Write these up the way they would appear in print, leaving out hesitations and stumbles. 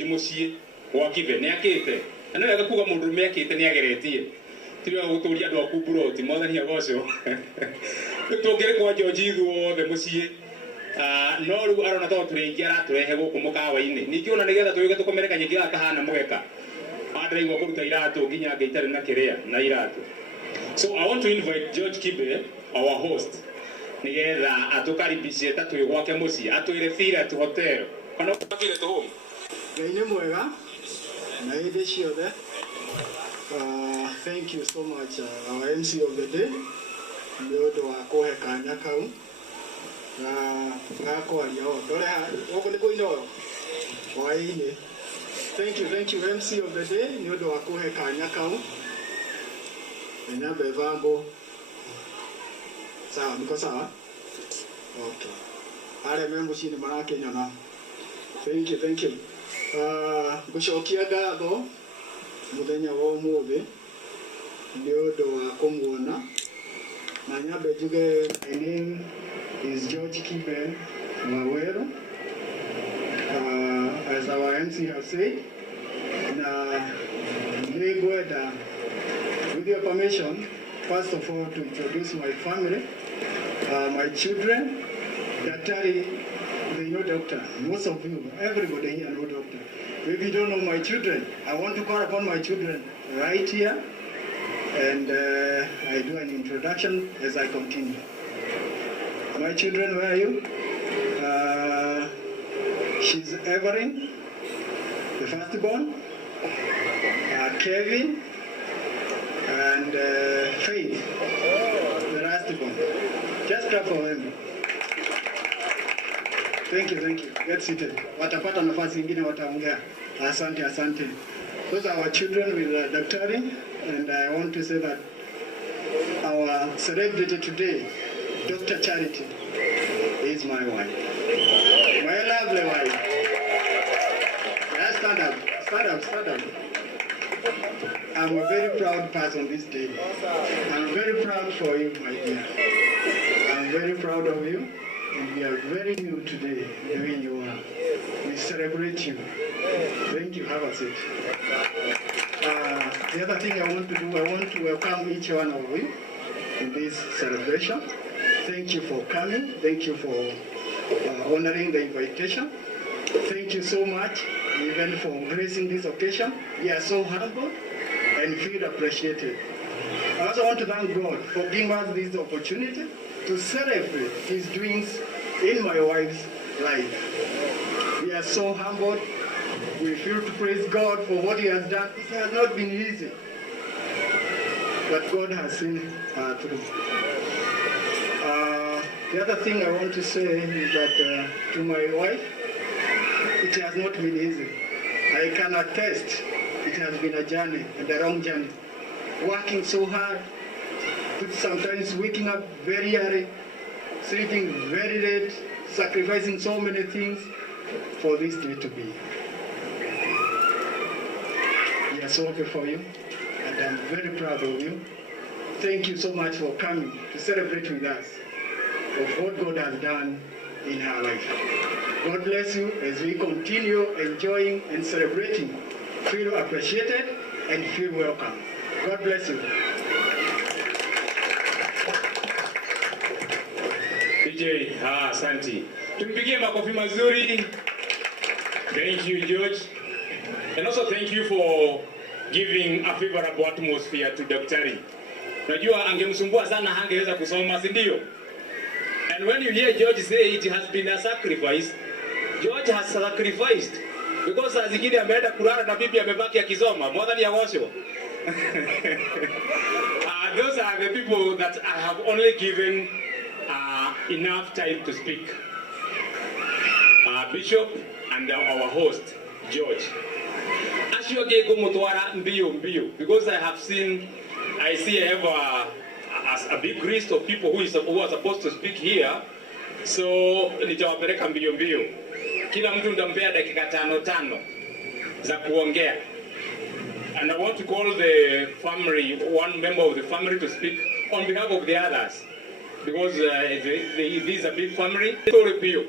Muciĩ wa Kibe nĩ akĩte na nĩ wega kuga mũndũ rũme akĩte nĩ ageretie tiwe gũtũria andũ aku buroti mwathani agoco tũngĩrĩ kwa George ithuothe muciĩ no rĩu arona to tũrĩingĩ aratũrehe gũkũ mũkawa-inĩ ningĩ ona nĩgetha tũgĩke tũkomere kanyeki gaka kahana mũgeka andĩraigua kũruta iratũ nginya ngĩitarĩ na kĩrĩa na iratũ. So I want to invite George Kibe, our host, nĩgetha atũkaribishe ta twĩ gwake muciĩ atwĩre Firat Hotel kana Firat Home. Ngai mwega na hĩndĩ ciothe. Thank you so much our MC of the day nĩ ũndũ wa kũhe kanya kau na gakwaria ndore ũguo nĩ kũinoro hwaĩ-inĩ. Thank you MC of the day nĩ ũndũ wa kũhe kanya kau na bevambo sawa niko sawa. Okay, arĩa me mũciĩ nĩ marakenyana. Thank you. Gũcokia ngatho mũthenya wa ũmũthĩ nĩ ũndũ wa kũmuona na nyambe njuge my name is George Kibe Waweru, as our MC has said, na nĩngwenda with your permission first of all to introduce my family, my children. Daktari, they know doctor. Most of you, everybody here know doctor. Maybe you don't know my children. I want to call upon my children right here, and I do an introduction as I continue. My children, where are you? She's Evelyn, the firstborn, Kevin, and Faith, the lastborn. Just clap for them. Thank you. Get seated. Watapata nafasi nyingine wataongea. Asante. Those are our children with Daktari, and I want to say that our celebrity today, Dr. Charity, is my wife. My lovely wife. Yeah, stand up. I'm a very proud person this day. I'm very proud for you, my dear. I'm very proud of you. And we are very new today, the way you are. We celebrate you. Thank you. Have a seat. The other thing I want to do, I want to welcome each one of you in this celebration. Thank you for coming. Thank you for honoring the invitation. Thank you so much, even for gracing this occasion. We are so humble and feel appreciated. I also want to thank God for giving us this opportunity to celebrate His doings in my wife's life. We are so humbled. We feel to praise God for what He has done. It has not been easy, but God has seen through. The other thing I want to say is that to my wife, it has not been easy. I can attest it has been a journey, and a long journey. Working so hard, sometimes waking up very early, sleeping very late, sacrificing so many things for this day to be. We are so happy for you, and I'm very proud of you. Thank you so much for coming to celebrate with us of what God has done in her life. God bless you as we continue enjoying and celebrating. Feel appreciated and feel welcome. God bless you. DJ, asante. Tumpigie makofi mazuri. Thank you, George. And also thank you for giving a favorable atmosphere to Daktari. Najua angemsumbua sana hangeweza kusoma, si ndio? And when you hear George say it has been a sacrifice, George has sacrificed because as zingine ameenda kulala na bibi amebaki akisoma. Mwathani agocwo. Those are the people that I have only given enough time to speak. Bishop and our host, George. Ashuage go mutwara mbio because I see I have a big list of people who are supposed to speak here. So nitawapeleka mbio. Kila mtu nitampea dakika 5 za kuongea. And I want to call the family, one member of the family to speak on behalf of the others. Because this is a big family. Sorry, Pio.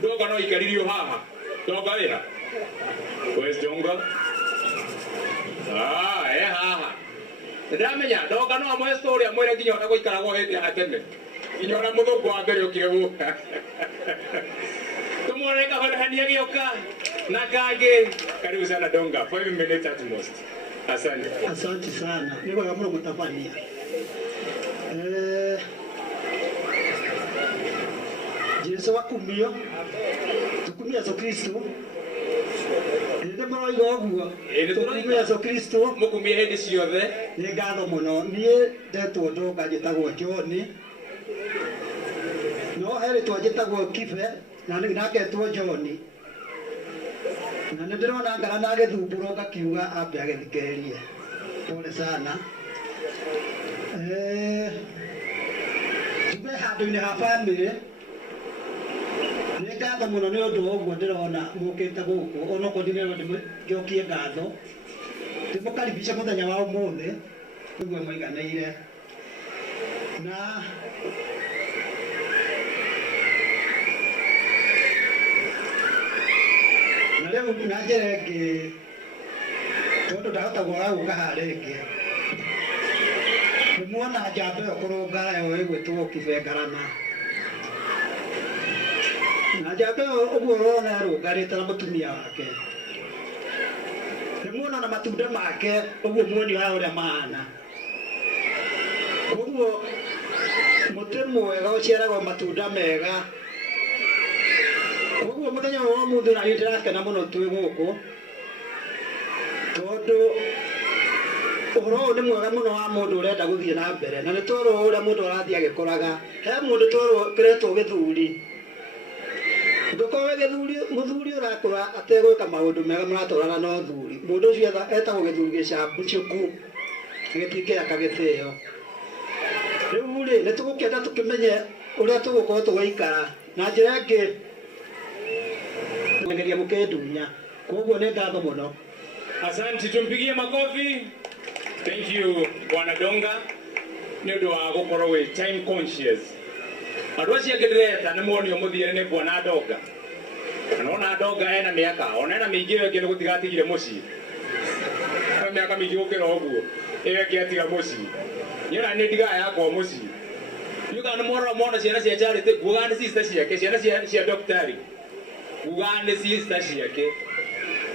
Doga no ikaririo haha. Doga eha. Where's Jonga? Haha. Ndamenya ndoga no amwe story amwe nginya ona goikara go hindi atene. Nginya ona muthungu wa mbere ukiregu. Tumoreka hania gioka. Na kage. Karibu sana Donga. 5 minutes at most. Asante. Asante sana. Niko kama mtafania. Jesu wakumio. Tukumia za Kristo. Ndio mara yoguo. Tukumia za Kristo. Mukumia hindi ciothe. Ni ngatho muno. Nie ndetwo Donga njitagwo John. No hele twajitagwo Kibe na nake etwo John. Na ndirona ngara na githumburo ngakiuga ambe agithikerie. Pole sana. Tume handu-inĩ ha family. Nĩ ngatho mũno nĩ ũndũ ũguo ndĩrona mũkĩte gũkũ ona ko ndĩrona ngĩokie ngatho. Ndĩmũkaribisha mũthenya wa ũmũthĩ nĩguo mũiganĩire. Na leo najere ke todo data gwa uga harenge muona jabe okoroga yo egwetwo Kibengarana na jabe ogwo na rugarite na mutumia wake muona na matunda make ogwo muoni wa ure maana ogwo mutemu wega uciaragwo matunda mega ogwo muthenya wa mundu na ndirakena muno twi guku tondu uhoro ni mwega muno wa mundu urenda guthie na mbere na ni toro uria mundu arathie agikoraga he mundu toro kiretwo githuri nduko githuri muthuri urakura ategwika maundu mega muratorana no thuri mundu ucio etagwo githuri gicambu ciuku gitikira kagithio riu ri ni tugukenda tukimenye uria tugukorwo tugaikara na njira ingi ngeria mukedunya koguo ni ngatho muno. Asante, tumpigie makofi. Thank you Bwana Donga ni undu wa gukorwo we time conscious. Andu acio ngireta ni muonio muthiire ni Bwana Donga. Anaona Donga ena miaka ona ena mingi wengi ni gutigatigire mucii. Ana miaka mingi gukira oguo ewe kiatiga mucii. Nyina ni ndiga yakwa mucii. Yuga ni mwana ciana cia charity guga ni sister ciake ciana cia doctor. Ugande sister ciake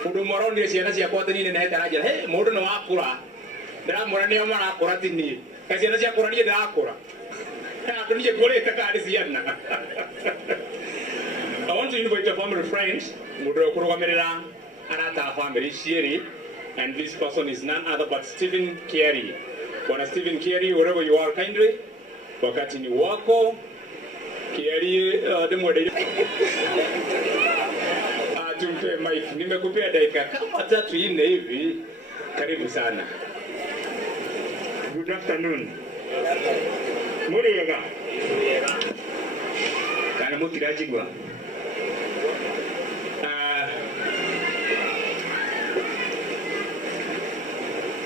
undu moronire ciana ciakwa tinini na etara njira he mundu no akura ndiramura ni amara akura tini ka ciana ciakura ni ndirakura andu ni ngurite kari ciana. I want to invite a family friend mundu kurugamirira arata family cieri, and this person is none other but Stephen Kieri. Bwana Stephen Kieri, wherever you are, kindly wakati ni wako Kieri demwede tumpe mic. Nimekupea dakika kama 3-4 hivi. Karibu sana. Good afternoon. Muriega. Kana mutirajigwa.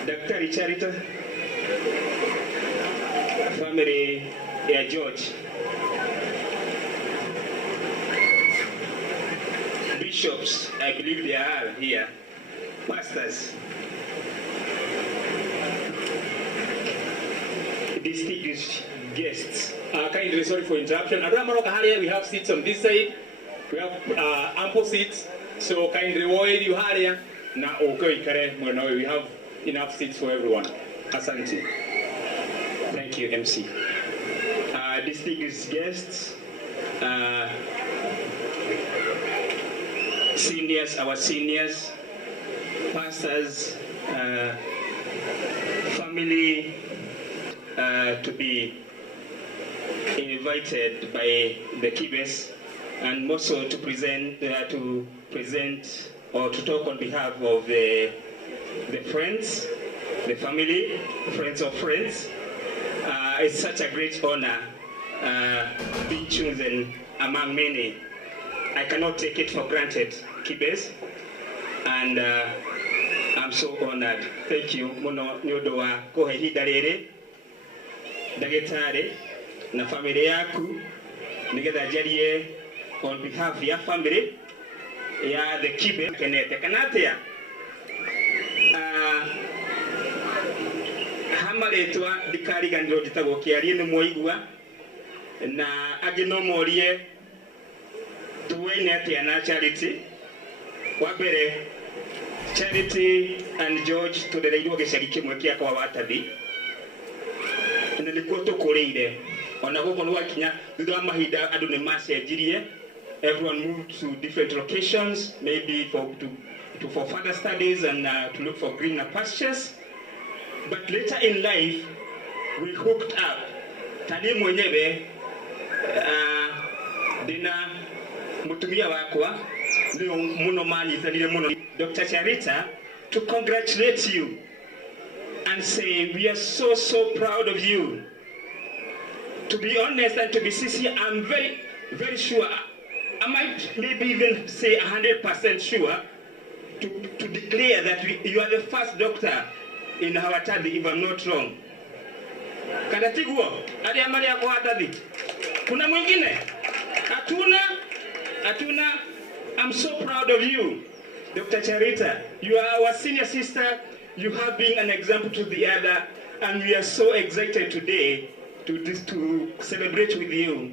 Daktari Charity, family ya George, bishops, I believe they are here, pastors, distinguished guests. Kindly sorry for interruption. We have seats on this side. We have ample seats. So kindly wait you here. Na okay, correct. We have enough seats for everyone. Asante. Thank you, MC. Distinguished guests, seniors, our seniors, pastors, family, to be invited by the Kibes, and also to present or to talk on behalf of the friends, the family, friends of friends. It's such a great honor being chosen among many. I cannot take it for granted, Kibes, and I'm so honored. Thank you muno nyodo wa kuhe ihinda riri ndagitari na family yaku nigetha njarie on behalf ya family ya the kibe kenete kanatia hamaretwa dikariganiro gitagwo kiarie ni moigwa na aginomorie tuwene atia na Charity wa mbere Charity and George turereirwo gicagi kimwe kia kwa Watathi na nikuo tukureire ona guko no akinya thutha mahinda andu ni macenjirie. Everyone moved to different locations, maybe for further studies and to look for greener pastures. But later in life, we hooked up. Tani mwenyewe dina mutumia wakwa ndio muno mani thanire muno Dr. Charita to congratulate you and say we are so proud of you. To be honest and to be sincere, I'm very sure, I might maybe even say 100% sure to declare that you are the first doctor in Watathi, if I'm not wrong. Kadatiguo, adi amali yako Watathi. Kuna mwingine? Atuna. I'm so proud of you, Dr. Charita. You are our senior sister. You have been an example to the other, and we are so excited today to celebrate with you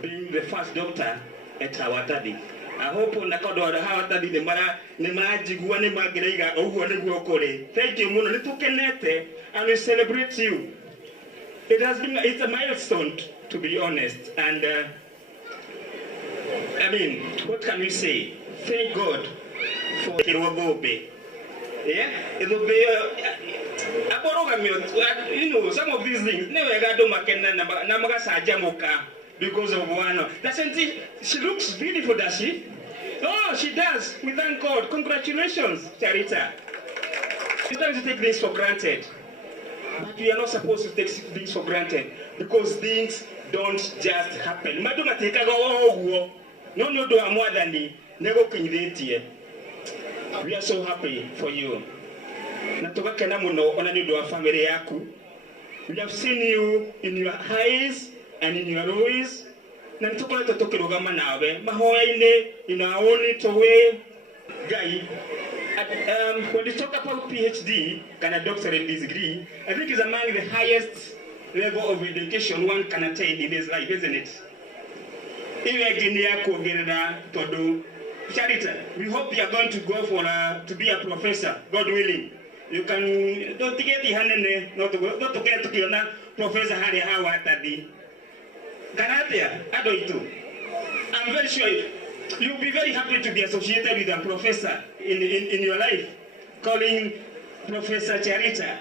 being the first doctor at Watathi. I hope nakodo Watathi ne majigua ne magreiga oguo neguo kore. Thank you muno nitukenete and we celebrate you. It's a milestone, to be honest, and I mean, what can we say? Thank God for Kirobobe. Yeah, it'll be you know, some of these things never got to Namaga Sajamoka because of one. Doesn't she looks beautiful, does she? Oh, she does. We thank God. Congratulations, Charita. Sometimes we take things for granted, but we are not supposed to take things for granted because things don't just happen. Maduma take go no do more than the nego kinyetie. We are so happy for you. Natokakena muno ona ni do family yaku. We have seen you in your highs and in your lows. Na nitokole totokerugama nawe mahoyaine in our own way. Guy, when you talk about PhD, kind of doctorate degree, I think it's among the highest level of education one can attain in his life, isn't it? Charita, we hope you are going to go for to be a professor, God willing. You can don't get the hand not to get to kill Professor Harry Watathi. Kanatia, I don't do. I'm very sure you'll be very happy to be associated with a professor in your life, calling Professor Charita.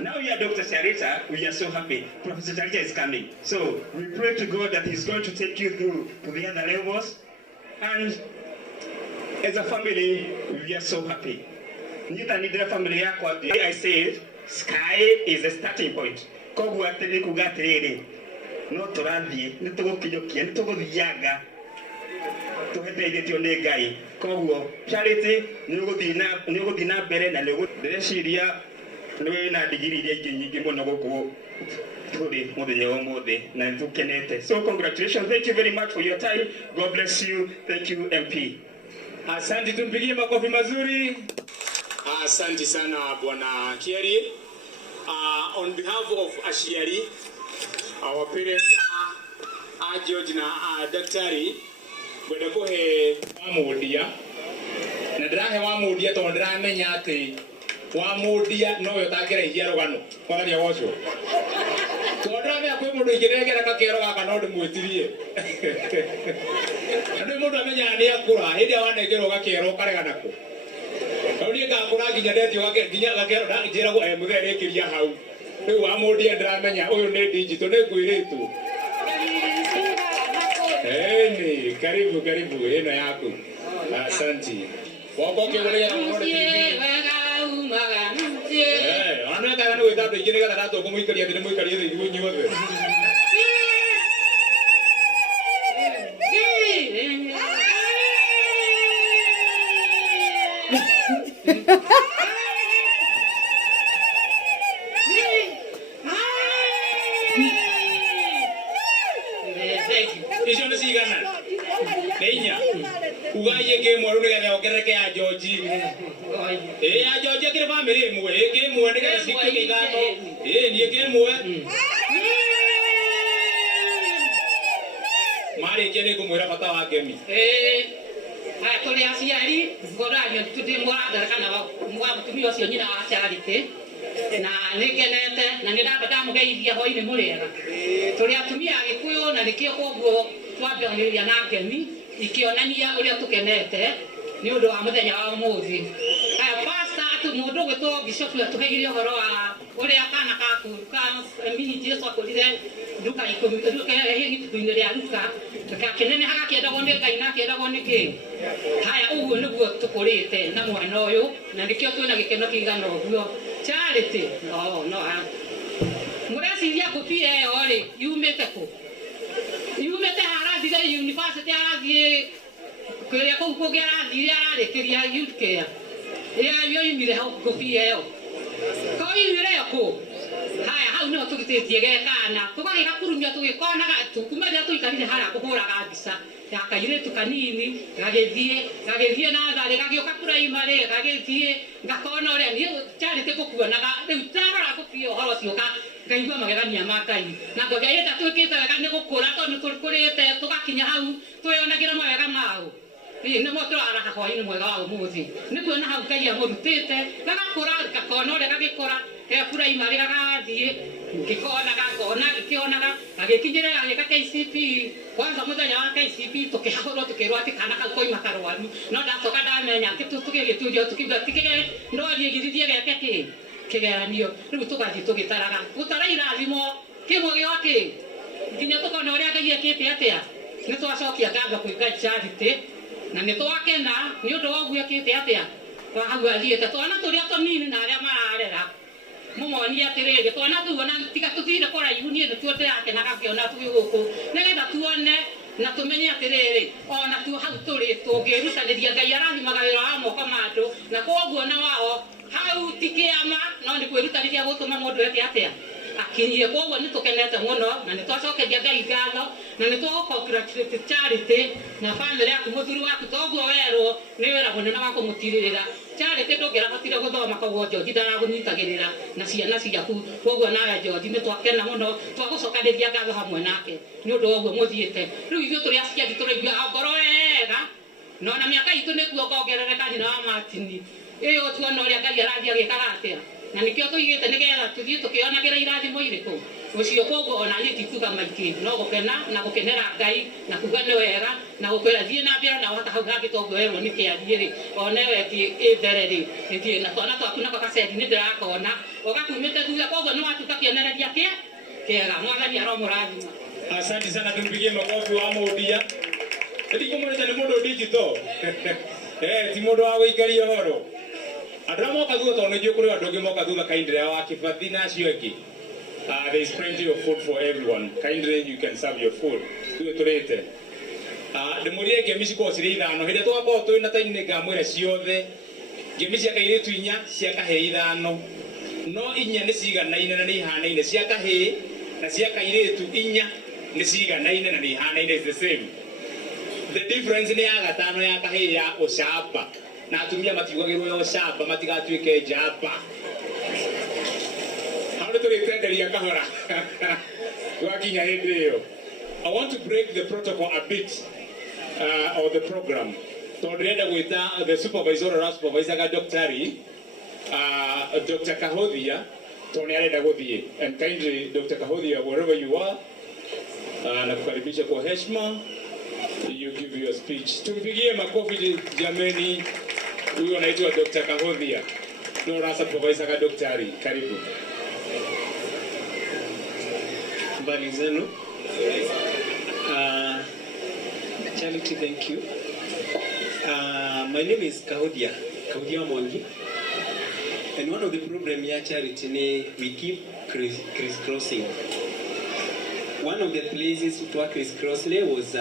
Now you are Dr. Charita, we are so happy. Professor Charita is coming. So we pray to God that He's going to take you through to the other levels. And as a family, we are so happy. I said, sky is the starting point. Not to run not to go to go yaga. To have the guy. Charity, no dina bere na logo. The Syria, no na degree de Monogo. So congratulations, thank you very much for your time. God bless you. Thank you, MP. Asante, tumpigie makofi mazuri. Asante sana Bwana Kiari. On behalf of Ashiari, our parents George na Daktari, gwenda kuhe wamudia na ndirahe wamudia to ndiramenya ati wamudia no yo takira ihia rugano kwa ria wocio to ndiramenya kwi mundu ingirengera kakero gaka no ndimwitirie andu mundu amenya ni akura hindi awanengero gakero karega nako kauni gakura nginya ndetio gake nginya gakero ndanjira go muthere kiria hau riu wamudia ndiramenya uyu ni digital ni kwiritu. Hey, karibu eno yako. Asante. Wako kigolea na ngore TV. Ana kana no ita ndikire ga tatu kumuikaria ndine muikaria thigu nyothe. Ugaye George ya George kire family mwe ke mwe ndika siku kigato ni ke mwe mari kene kumwira bata wa gemi haya tole aciari ngorario tutimwara kana mwa mutumia ucio nyina aciarite na nikenete na nindabata mugeithia hoini muriega tuli atumia agikuyu na nikio koguo twambiriria na ngemi ikionania uria tukenete ni undu wa muthenya wa umuthi haya pastor atu mundu gwitwo bishop atuheire horo wa uria kana ka mini Jesu akorire duka duka higituini ria duka tukakenene hagakiendagwo ni Ngai na kiendagwo ni ki haya uguo niguo tukurite na mwana uyu na nikio twina gikeno kigana uguo charity no mureciria kupia yo ri yumete ku yumete harathire university arathie kwiria kuu kungi arathire ararikiria youth care yo yumire hau kupia yo ko yumire ku haya hau no tugititie gekana tugagika kurumia tugikonaga tukumaria tuikarire hara kuhuraga mbica ya kairitu kanini gagithie na thari gagioka primary gagithie ngakona uria ni charity kukuonaga riu tarora kupia horo cioka ngaigua magegania ma Ngai na ngoja yeta twikite wega ni gukura tondu turikurite tugakinya hau tweyonagira mawega mau ni mo turara hoi-ini mwega wa umuthi ni kuona hau Ngai amurutite gagakura gakona uria gagikora ke primary gagathie ngikona gakona ngikionaga gagikinyira gagika KCP kwanza muthenya wa KCP tukihagurwo tukirwo ati kana koima karwaru no ndacoka ndamenya ati tugigiturio tukiuga tikige ndori igithithie geke kigeranio riu tugathie tugitaraga gutara irathimo kimwe gioki nginya tukona uria Ngai ekite atia ni twacokia ngatho kwi Ngai charity na ni twakena ni undu wa guo ekite atia wa hau athiete twana turia tonini na aria mararera mumoni atirege twana tuona tiga tuthire koraihu ni tuote yake na gakiona twi guku nigetha tuone na tumenye atiriri ona tu hau turi tungirutaniria Ngai arathimaga wira wa moko mandu na koguo na wao hau tikiama no ni kwirutaniria gutuma mundu eke atia akinyie koguo ni tukenete muno na ni twacokeria Ngai ngatho na ni tugocongratulate charity na family yaku muthuri waku toguo werwo ni wira munene wa kumutirira charity ndungirahotire guthoma koguo George ndaragunyitagirira na ciana ciaku koguo nawe George ni twakena muno twagucokaniria ngatho hamwe nake ni undu woguo muthiite riu ithuĩ turi aciari turaigua ngoro wega no na miaka itu ni kuo kongerereka nyina wa Martin iyo tuona uria Ngai arathie agikaga atia na nikio tuigite nigetha tuthie tukionagira irathimo iriku ucio koguo ona ni tituga maiki no gukena na gukenera Ngai na kuga ni wega na gukwira thie na mbere na hata hau hangi toguo werwo ni kiathie ri ona we ti mbere ri thie na twana twaku na kakacedi ni ndirakona ugakumite thutha koguo ni watuka kienereria kiega mwathani aromurathima. Asante sana, tumpigie makofi wa Modia. Ndiko mwana ni mundu digital ti mundu wa guikaria horo andra moka thutha tondu njui kuri andu angi moka thutha kaindire wa kibathi na acio angi there is plenty of food for everyone. Kindly you can serve your food. Tuwe turite ndimurie ngemi cikorwo cirĩ ithano hĩndĩ twakorwo twĩna taini ngamwĩra ciothe ngemi cia kairĩtu inya cia kahĩĩ ithano no inya nĩ ciganaine na nĩ ihanaine cia kahĩĩ na cia kairĩtu inya nĩ ciganaine na nĩ ihanaine is the same. The difference ni ya gatano ya kahĩĩ ya ũcamba na atumia matiugagĩrwo ya ũcamba matigatuĩke njamba. Hau nĩ tũrĩtenderia kahora gwakinya hĩndĩ ĩyo. I want to break the protocol a bit of the program. Tondrenda gwĩta the supervisor or supervisor ga Dr. Kahothia toni arenda gũthiĩ, and kindly Dr. Kahothia wherever you are na kukaribisha kwa heshima, you give your speech. Tumpigie makofi jameni. Huyu anaitwa Dr. Kahothia ndio supervisor ga daktari. Karibu. Habari zenu. Charity, thank you. My name is Kahothia Mwangi, and one of the problem here Charity we keep crisscrossing. One of the places to crisscross was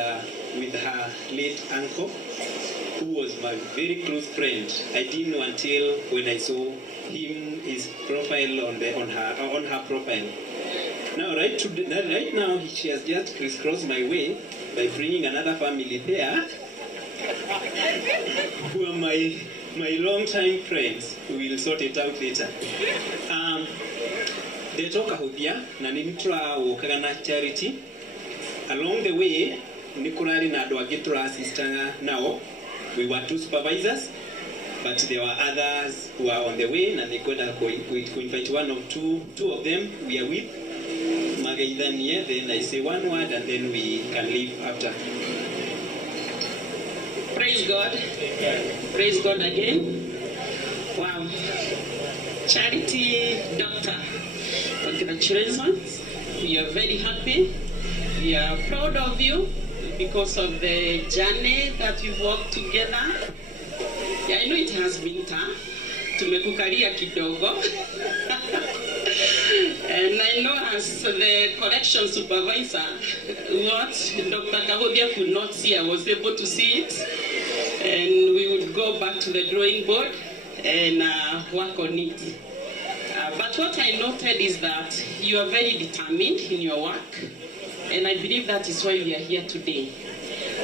with her late uncle, who was my very close friend. I didn't know until when I saw him, his profile on her profile. Now, right now, she has just crisscrossed my way by bringing another family there, who are my my long-time friends will sort it out later. Ndetoka Huthia na nilitura ukagana Charity. Along the way, nikurari na andu angi turasistanga nao. We were 2 supervisors, but there were others who are on the way, and they could invite one or two of them we are with. Magaidanie, then I say one word and then we can leave after. Praise God. Praise God again. Wow. Charity Doctor, congratulations. We are very happy. We are proud of you because of the journey that we've walked together. Yeah, I know it has been tough. Tumekukalia kidogo. And I know as the correction supervisor, what Dr. Kahodia could not see, I was able to see it. And we would go back to the drawing board and work on it. But what I noted is that you are very determined in your work. And I believe that is why we are here today.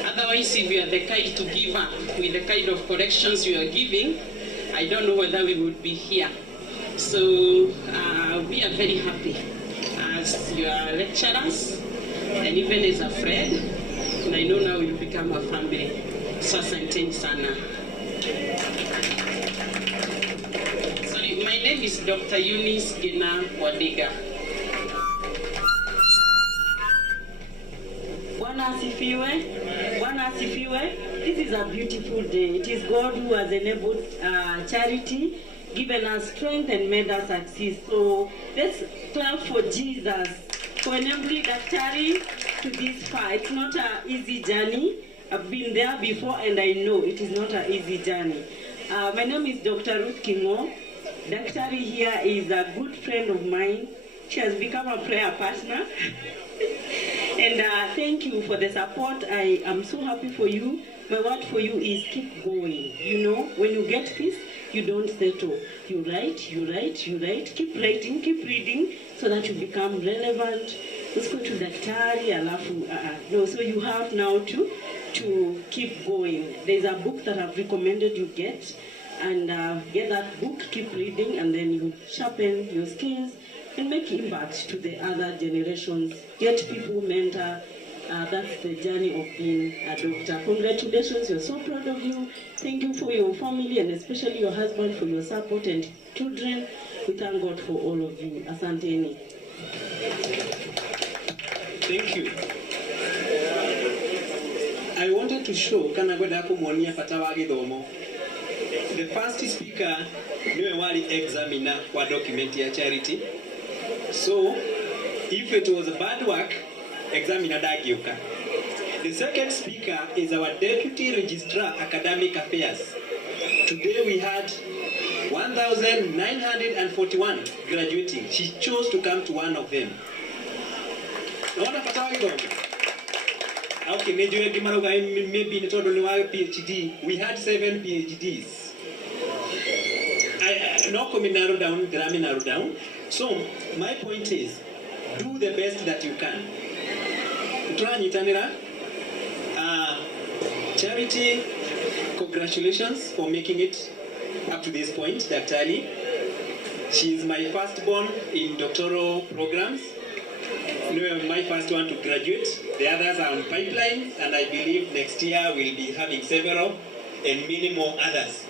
Otherwise, if you are the kind to give up with the kind of corrections you are giving, I don't know whether we would be here. So we are very happy as your lecturers and even as a friend. And I know now you'll become a family. So asanteni sana. Sorry, my name is Dr. Eunice Gina Wadiga. Bwana asifiwe. Bwana asifiwe. This is a beautiful day. It is God who has enabled Charity, given us strength and made us succeed. So let's clap for Jesus for enabling Daktari to this far. It's not an easy journey. I've been there before and I know it is not an easy journey. My name is Dr. Ruth Kingo. Daktari here is a good friend of mine. She has become a prayer partner. And thank you for the support. I am so happy for you. My word for you is keep going. You know, when you get peace, you don't settle. You write, you write, you write. Keep writing, keep reading so that you become relevant. Let's go to Daktari, alafu. No, so you have now to keep going. There's a book that I've recommended you get. And get that book, keep reading, and then you sharpen your skills and make impact to the other generations. Get people mentor. That's the journey of being a doctor. Congratulations, we're so proud of you. Thank you for your family and especially your husband for your support and children. We thank God for all of you. Asanteni. Thank you. I wanted to show Kanagweda Kumonia Fatawa Githomo. The first speaker niwe wali examiner kwa document ya Charity. So if it was bad work, examiner dagiuka. The second speaker is our Deputy Registrar Academic Affairs. Today we had 1,941 graduating. She chose to come to one of them. Naona Fatawa Githomo. Okay, maybe ni todo ni wa PhD. We had 7 PhDs. No comment narrow down, narrow down. So my point is, do the best that you can. Charity, congratulations for making it up to this point, Daktari. She is my firstborn in doctoral programs. My first one to graduate. The others are on pipeline, and I believe next year we'll be having several and many more others.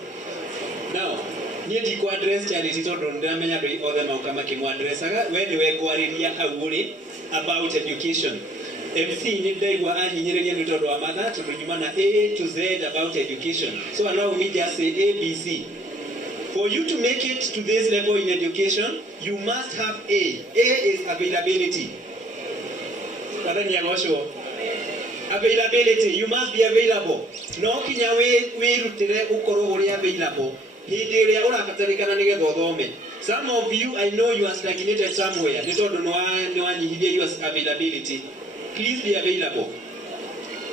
Now, niye ndiko address Charity tondu ndamenya doi othe maukama kimu address we ni we kwariria hauri about education. MC ni ndaigwa ahinyiriria ni tondu wa matha tondu nyuma na A to Z about education. So allow me just say ABC. For you to make it to this level in education, you must have A. A is availability. Availability, you must be available. No kinya we rutire ukoro uri available. Some of you, I know you are stagnated somewhere. Your availability. Please be available.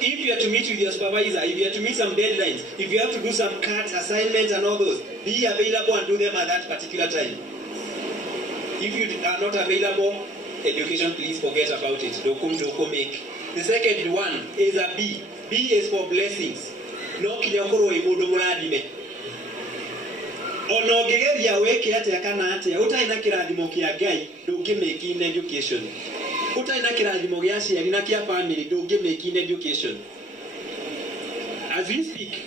If you have to meet with your supervisor, if you have to meet some deadlines, if you have to do some cards, assignments and all those, be available and do them at that particular time. If you are not available, education, please forget about it. Make. The second one is a B. B is for blessings. No kinyokoro imudu muradime. Ono ongegeria weke atia kana atia utai na kirathimo kia Ngai ndungimake in education. Utai na kirathimo gia ciari na kia family ndungimake in education. As we speak,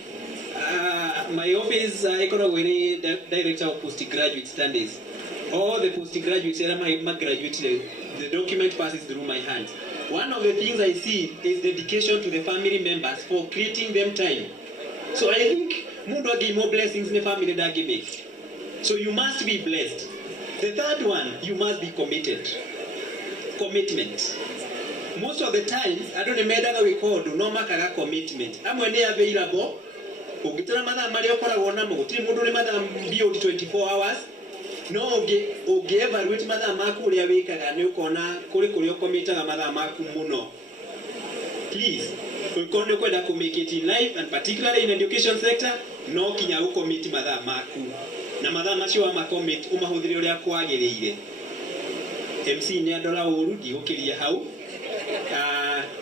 my office ikoragwo iri director of postgraduate studies. All the postgraduates and my graduate, the document passes through my hands. One of the things I see is dedication to the family members for creating them time. So I think Mungu agi more blessings in the family that give me. So you must be blessed. The third one, you must be committed. Commitment. Most of the times, I don't remember we call do no makaga commitment. I'm when they are available. Ugitara madam Mario Kora mo. Tiri mundu ni madam bio 24 hours. No oge evaluate madam maku ria wikaga ni ukona kuri okomitaga madam maku muno. Please, ukonde kwenda ku make it in life and particularly in education sector, no kinya ukomiti madam maku. Na madam acio wa makomit umahuthire uria kwagiriire. MC ni adola urudi ukiria hau.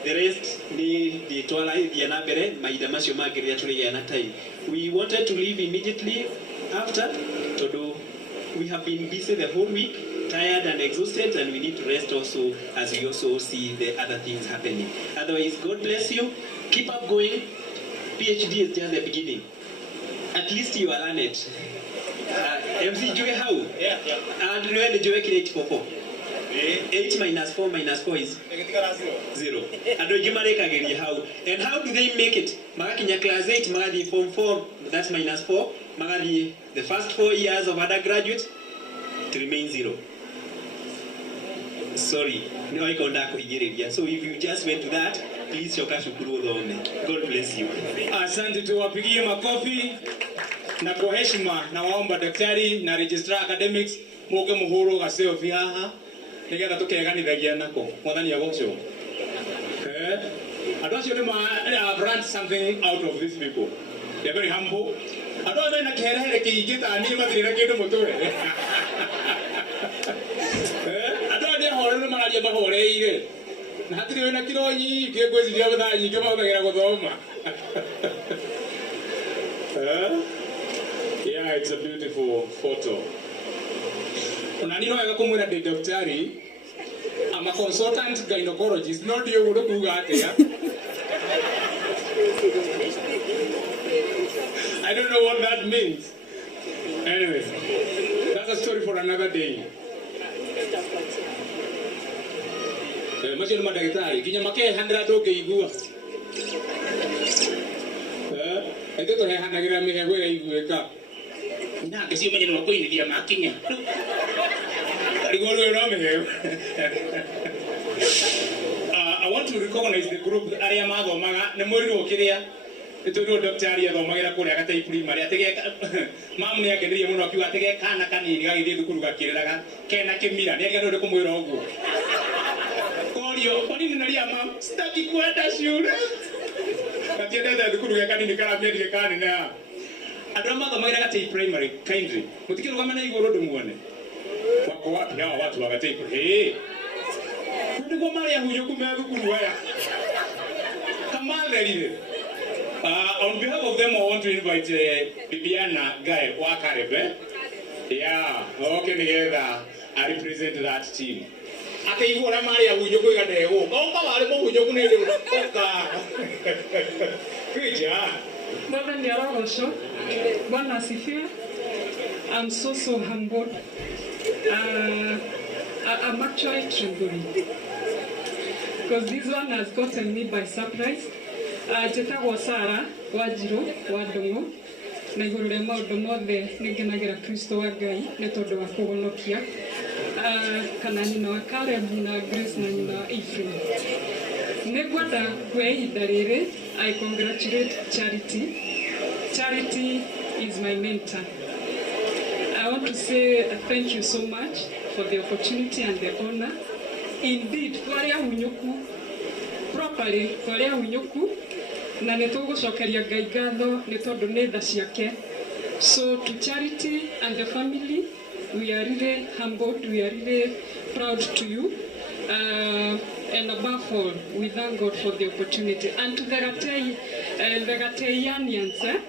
The rest ni the twala ya na mbere maida macio magiria turi na time. We wanted to leave immediately after to do. We have been busy the whole week, tired and exhausted, and we need to rest also as we also see the other things happening. Otherwise, God bless you. Keep up going. PhD is just the beginning. At least you are on it. MC Joe how? Yeah. And when Joe create for 4. 8 minus 4 minus 4 is 0. And how? And how do they make it? Magakinya class 8, magadi form 4, that's minus 4. Magadi the first 4 years of undergraduate to remain 0. Sorry, no ikonda kuhigireria. So if you just went to that, please shoka shukuru udhone. God bless you. Asante, tuwapigie makofi na kwa heshima na waomba daktari na registrar academics moge muhuru ga selfie haha. Nigetha tukeganithagia nako mwathani agocwo andu acio ni brand something out of these people. They are very humble. Andu acio na kiherehere kiingi ta ni mathira kindu mutwe andu acio hore no mararia mahoreire na hatiri wena kiro nyingi ngwiciria butha nyingi mahuthagira guthoma. Yeah, it's a beautiful photo. Unani no wega kumwira de daktari. I'm a consultant gynecologist, not you would kuga atia. I don't know what that means. Anyway, that's a story for another day. Machine madaktari kinya make 100 doge igua. Ito to he hanagira me hegwe igueka. Na kesi mwenye no koinithia makinya. I want to recognize the group aria mathomaga ne muriru kiria iturio daktari athomagira kuria gatei primary atege mamu ni akendire muno akiuga atege kana kanini gagithie thukuru gakiriraga kena kimira ni agendo kumwira uguo korio koni ni ria mam sitaki kwenda shule katienda thukuru ya kanini kana mimi ni kanini na andũ mathomagira gatei primary kindly mutikiruga mena iguru ndumuone wako wapi hawa watu wa gatei ndiko mali ya huyo kumea thukuru haya kamalelile. On behalf of them, I want to invite Bibiana Guy Wakarebe. Yeah, okay, together I represent that team. Akaivora mali ya huyo kwa deo kama wale mo huyo kunele oka kija Bwana ni arogosho. Bwana asifiwe. I'm so humbled. I'm actually trembling because this one has gotten me by surprise. Jetagwo Sara Wanjiru wa Ndung'u na iguru ria maundu mothe ningenagira Kristo wa Ngai ni tondu wa kugonokia kana nyina wa Caleb na Grace na nyina wa Ephraim. Nigwenda kwa ihinda riri I congratulate Charity. Charity is my mentor. I want to say thank you so much for the opportunity and the honor. Indeed, twaria hunyuku properly, twaria hunyuku na nitugucokeria Ngai ngatho ni tondu ni tha ciake. So to Charity and the family, we are really humbled, we are really proud to you. And above all, we thank God for the opportunity. And to the Gateianians,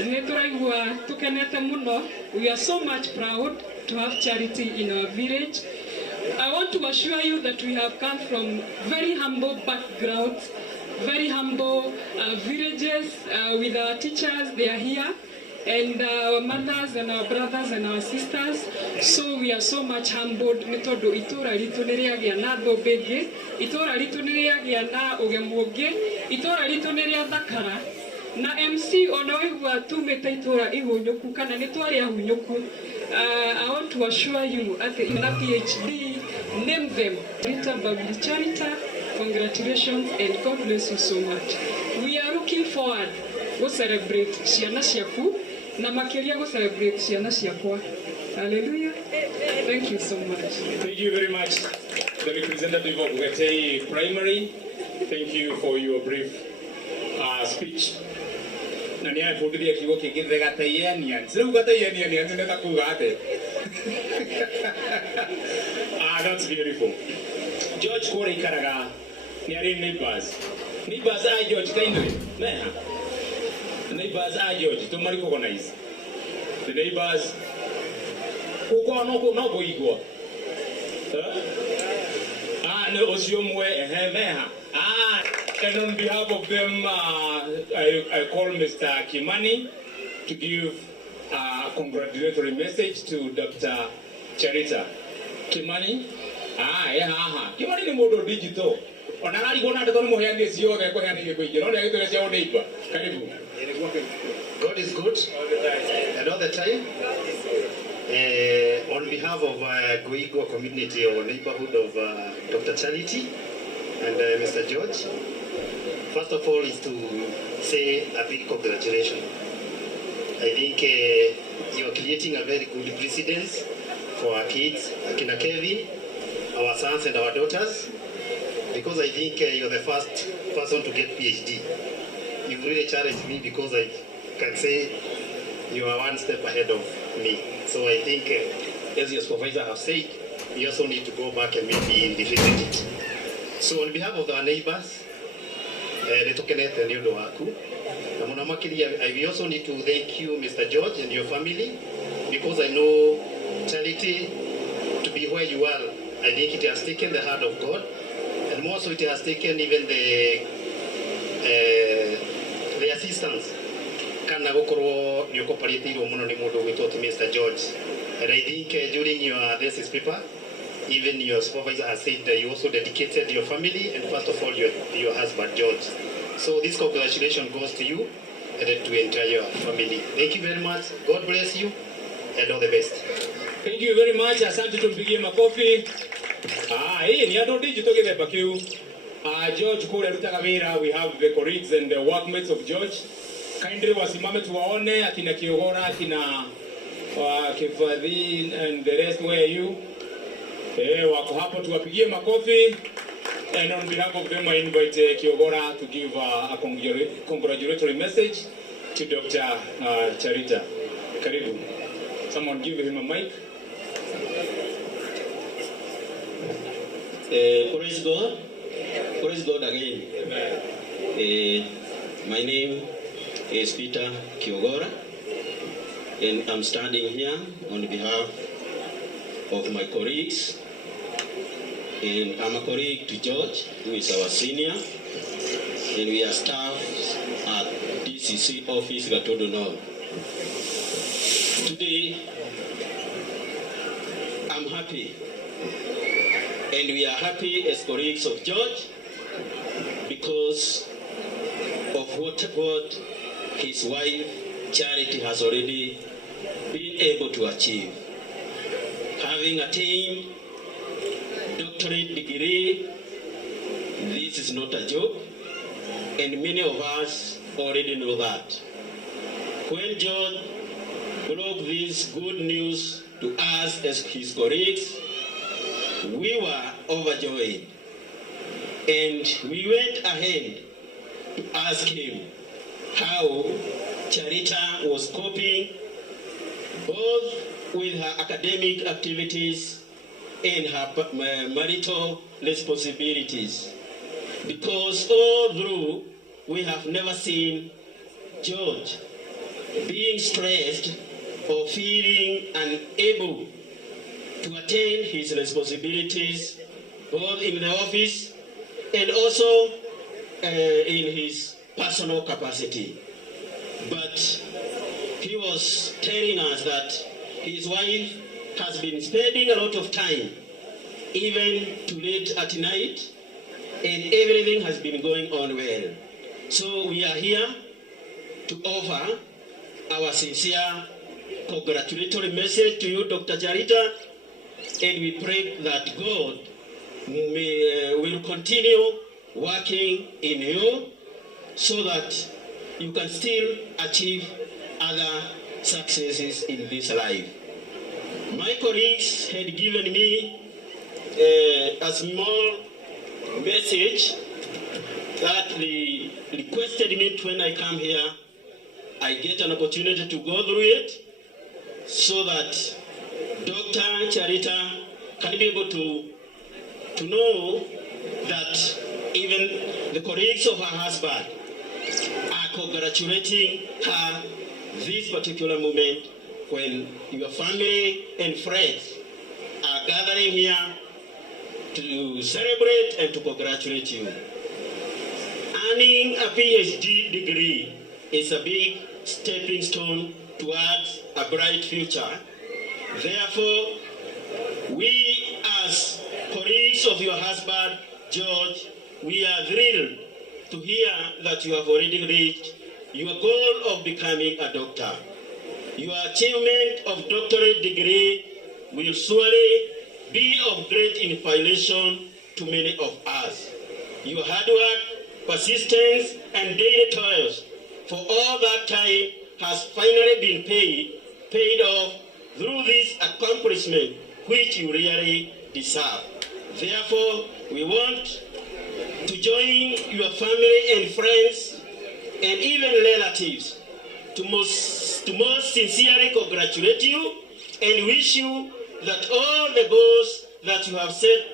Neturaigua tukenete muno. We are so much proud to have Charity in our village. I want to assure you that we have come from very humble backgrounds, very humble villages with our teachers. They are here, and our mothers and our brothers and our sisters. So we are so much humbled. Nitondo itura ritu niriagia na thobege, itura ritu niriagia na ugemuoge, itura ritu niria thakara. Na MC onoigua tumete itura ihunyoku kana nitwari ahunyoku. I want to assure you at the PhD, name them. Rita Babli Charita, congratulations and God bless you so much. We are looking forward to celebrate ciana ciaku na makiria go celebrate ciana ciakwa. Hallelujah. Thank you so much. Thank you very much, the representative of Gatei Primary. Thank you for your brief speech. Na ni afundiria kigo kingithe Gateiania. Sio Gateiania ni anataka kugate. That's beautiful. George Kore Karaga, ni ari neighbors. Neighbors are George kindly. Meha. Neighbors are George. To mari recognize. The neighbors uko no go igwa. No osiomwe meha. And on behalf of them, I call Mr. Kimani to give a congratulatory message to Dr. Charita. Kimani? Kimani ni modo digital. Onanari gona de tono mohendi sio ga ko yani ko jiro ne to sia odeiba. Karibu. God is good and all the time. On behalf of Goigwa community or neighborhood of Dr. Charity and Mr. George, first of all is to say a big congratulations. I think you are creating a very good precedence for our kids, Akina Kevi, our sons and our daughters, because I think you're the first person to get PhD. You've really challenged me because I can say you are one step ahead of me. So I think, as your supervisor have said, you also need to go back and maybe revisit it. So on behalf of our neighbors, I also need to thank you, Mr. George, and your family, because I know Charity to be where you are. I think it has taken the heart of God, and more so it has taken even the assistance. Mr. George. And I think during your thesis paper, even your supervisor has said that you also dedicated your family and first of all your husband George. So this congratulations goes to you and to the entire family. Thank you very much. God bless you and all the best. Thank you very much. Asante tumpigie makofi. Hii ni ado digital gethe bakiu. George kule rutaga wira. We have the colleagues and the workmates of George. Kindly wasimame tuwaone akina Kiogora, akina Kifadhi and the rest. Where are you? Wako hapo tuwapigie makofi. And on behalf of them I invite Kiogora to give a congratulatory message to Dr. Charita. Karibu. Someone give him a mic. Praise God. Praise God again. My name is Peter Kiogora, and I'm standing here on behalf of my colleagues. And I'm a colleague to George, who is our senior, and we are staff at DCC office Gatodo North. Today, I'm happy, and we are happy as colleagues of George because of what his wife Charity has already been able to achieve. Having attained doctorate degree, this is not a joke, and many of us already know that. When George broke this good news to us as his colleagues, we were overjoyed, and we went ahead to ask him how Charita was coping both with her academic activities and her marital responsibilities. Because although we have never seen George being stressed or feeling unable to attain his responsibilities both in the office and also in his personal capacity. But he was telling us that his wife has been spending a lot of time, even too late at night, and everything has been going on well. So we are here to offer our sincere congratulatory message to you, Dr. Charita, and we pray that God will continue working in you so that you can still achieve other successes in this life. My colleagues had given me a small message that they requested me when I come here. I get an opportunity to go through it so that Dr. Charita can be able to know that even the colleagues of her husband are congratulating her this particular moment when your family and friends are gathering here to celebrate and to congratulate you. Earning a PhD degree is a big stepping stone towards a bright future. Therefore, we as colleagues of your husband, George, we are thrilled to hear that you have already reached your goal of becoming a doctor. Your achievement of doctorate degree will surely be of great inspiration to many of us. Your hard work, persistence, and daily toils for all that time has finally been paid off through this accomplishment which you really deserve. Therefore, we want to join your family and friends and even relatives to most sincerely congratulate you and wish you that all the goals that you have set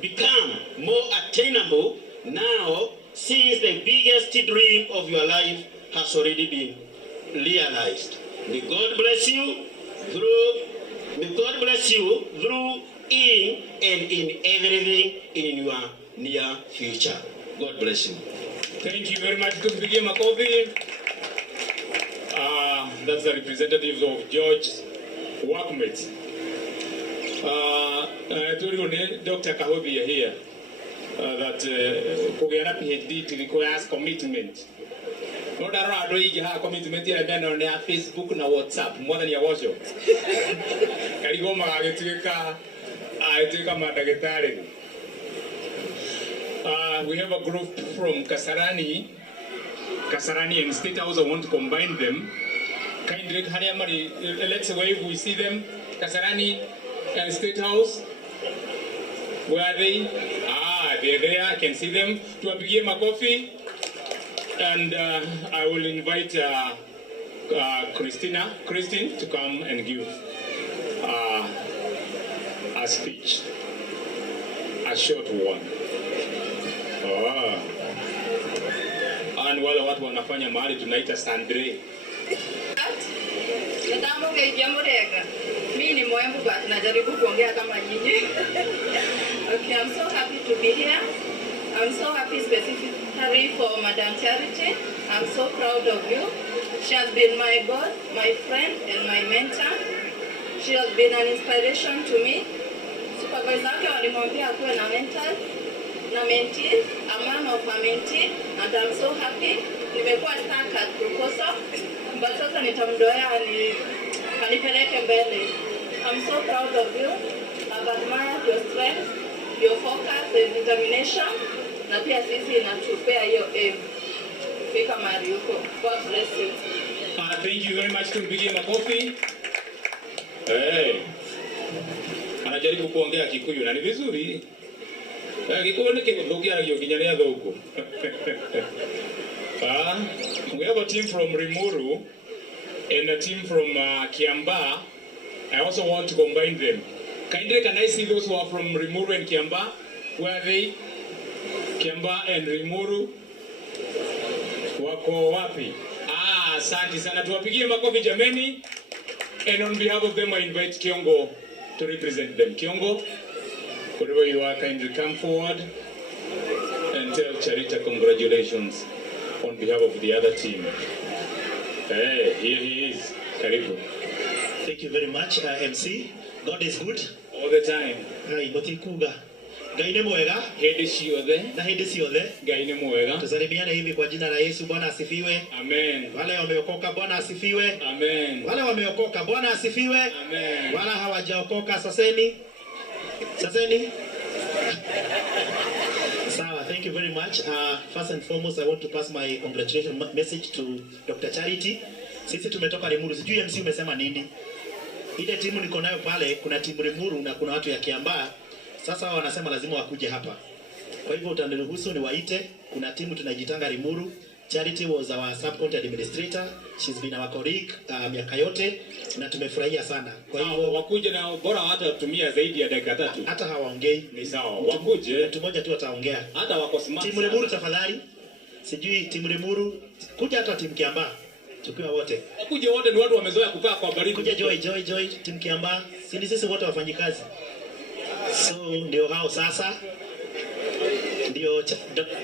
become more attainable now, since the biggest dream of your life has already been realized. May God bless you through in and in everything in your near future. God bless you. Thank you very much. Tumpigie makofi. That's the representatives of George's workmates. Dr. Kahodia here that kugera PhD requires commitment. No da ra do igi ha commitment ya bendo ne Facebook na WhatsApp more than ya washo. Kaligoma agetuika madagitari. We have a group from Kasarani and State House. I want to combine them. Kindly, let's wave. We see them. Kasarani and State House. Where are they? They're there. I can see them. To begin my coffee, and I will invite Christine to come and give a speech, a short one. And wale watu wanafanya mahali tunaita Sandre. Nadamu kaidia murega. Mimi ni mwembu but najaribu kuongea kama nyinyi. Okay, I'm so happy to be here. I'm so happy specifically for Madam Charity. I'm so proud of you. She has been my boss, my friend, and my mentor. She has been an inspiration to me. Supervisor wake walimwambia akuwe na mentors. Na mentees, a man of a mentee, and I'm so happy. Nimekuwa stuck at proposal, but sasa nitamdoea anipeleke mbele. I'm so proud of you. I've admired your strength, your focus and determination. Na pia sisi inatupea hiyo aim. Fika mahali huko. God bless you. Thank you very much. Tumpigie makofi. Hey. Anajaribu kuongea Kikuyu na ni vizuri. We have a team from Rimuru and a team from Kiamba. I also want to combine them. Kindly, can I see those who are from Rimuru and Kiamba? Where are they? Kiamba and Rimuru. Wako wapi? Asante sana, tuwapigie makofi jameni. And on behalf of them I invite Kiongo to represent them. Kiongo, wherever you are, kindly come forward and tell Charita congratulations on behalf of the other team. Hey, here he is. Karibu. Thank you very much, MC. God is good all the time. Hai, mutikuga. Ngai ni mwega hindi ciothe na hindi ciothe. Ngai ni mwega. Tusalimiane hivi kwa jina la Yesu. Bwana asifiwe. Amen. Wale wameokoka Bwana asifiwe. Amen. Wale wameokoka Bwana asifiwe. Amen. Wala hawajaokoka saseni. Saseni. Sawa, thank you very much. First and foremost, I want to pass my congratulations message to Dr. Charity. Sisi tumetoka Limuru. Sijui MC umesema nini? Ile timu niko nayo pale, kuna timu Limuru na kuna watu ya Kiambaa. Sasa wanasema lazima wakuje hapa. Kwa hivyo utaniruhusu niwaite. Kuna timu tunajitanga Limuru. Charity was our sub-county administrator. She's been our colleague miaka yote na tumefurahia sana. Kwa hivyo wakuje na bora hata tumia zaidi ya dakika 3. Hata hawaongei. Ni sawa. Wakuje. Mtu mmoja tu ataongea. Hata wako smart. Timu Limuru tafadhali. Sijui timu Limuru kuja hata timu Kiambaa. Tukiwa wote. Wakuje wote ni watu wamezoea kukaa kwa baridi. Kuja Joy timu Kiambaa. Sisi wote wafanyikazi. So ndio hao sasa. Ndio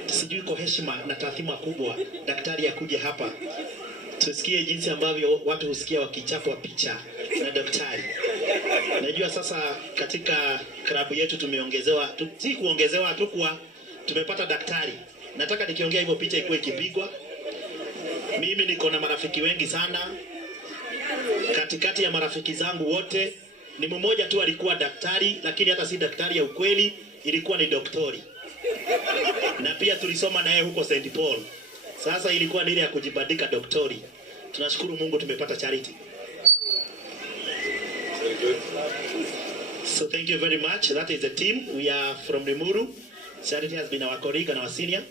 sijui kwa heshima na taadhima kubwa daktari akuje hapa. Tusikie jinsi ambavyo watu husikia wakichapwa picha na daktari. Najua sasa katika klabu yetu tumeongezewa, si kuongezewa tu kwa tumepata daktari. Nataka nikiongea hivyo picha ikuwe ikipigwa. Mimi niko na marafiki wengi sana. Katikati ya marafiki zangu wote ni mmoja tu alikuwa daktari, lakini hata si daktari ya ukweli, ilikuwa ni doktori. Na pia tulisoma naye huko St. Paul. Sasa ilikuwa ni ile ya kujibandika doktori. Tunashukuru Mungu tumepata Charity. So thank you very much. That is the team. We are from Limuru. Charity has been our colleague and our senior.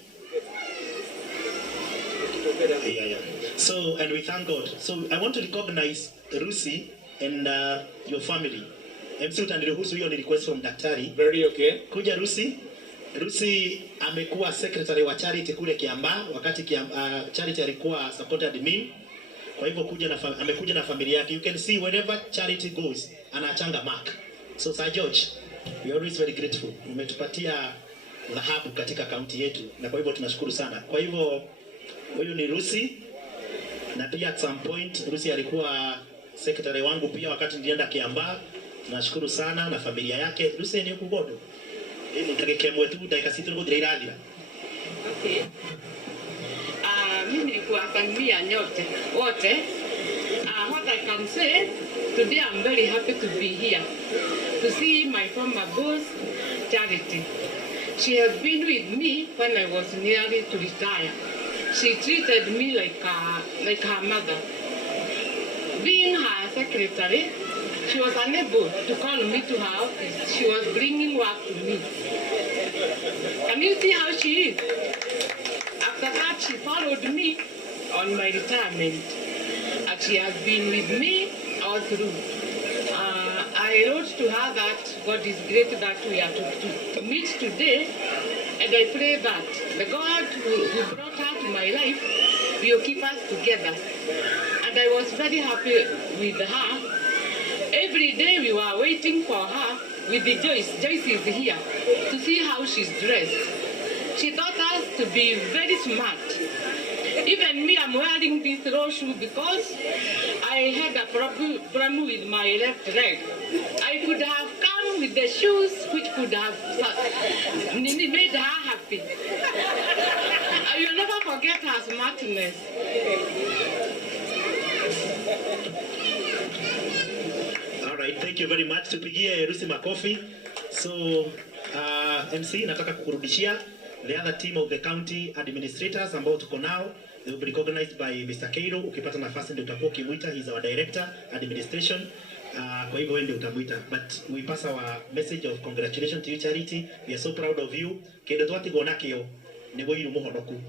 Yeah. So, and we thank God. So I want to recognize Rusi and your family. MC utaniruhusu, hiyo ni request from daktari. Very okay. Kuja Rusi. Rusi amekuwa secretary wa Charity kule Kiambaa wakati Charity alikuwa support admin. Kwa hivyo amekuja na familia yake. You can see wherever Charity goes anachanga mark. So Sir George, we are always very grateful. Umetupatia dhahabu katika kaunti yetu na kwa hivyo tunashukuru sana. Kwa hivyo huyu ni Rusi na pia at some point Rusi alikuwa secretary wangu pia wakati nilienda Kiambaa. Tunashukuru sana na familia yake. Rusi ni kugodo. Okay. Mimi kuwasalimia nyote wote. What I can say today, I'm very happy to be here to see my former boss Charity. She has been with me when I was nearly to retire. She treated me like her mother. Being her secretary, she was unable to call me to her office. She was bringing work to me. Can you see how she is? After that, she followed me on my retirement. And she has been with me all through. I wrote to her that God is great that we are to meet today. And I pray that the God who brought her to my life will keep us together. And I was very happy with her. Every day we were waiting for her with the Joyce. Joyce is here to see how she's dressed. She taught us to be very smart. Even me, I'm wearing this raw shoe because I had a problem with my left leg. I could have come with the shoes which could have made her happy. I will never forget her smartness. All right, thank you very much. Tupigie Rusi makofi. So, MC, nataka kukurudishia the other team of the county administrators ambao tuko nao. They will be recognized by Mr. Keiro. Ukipata nafasi ndio utakuwa ukimuita. He's our director administration. Kwa hivyo wewe ndio utamuita. But we pass our message of congratulations to you, Charity. We are so proud of you. Kendo twatigona kio ni boiru muhonoku.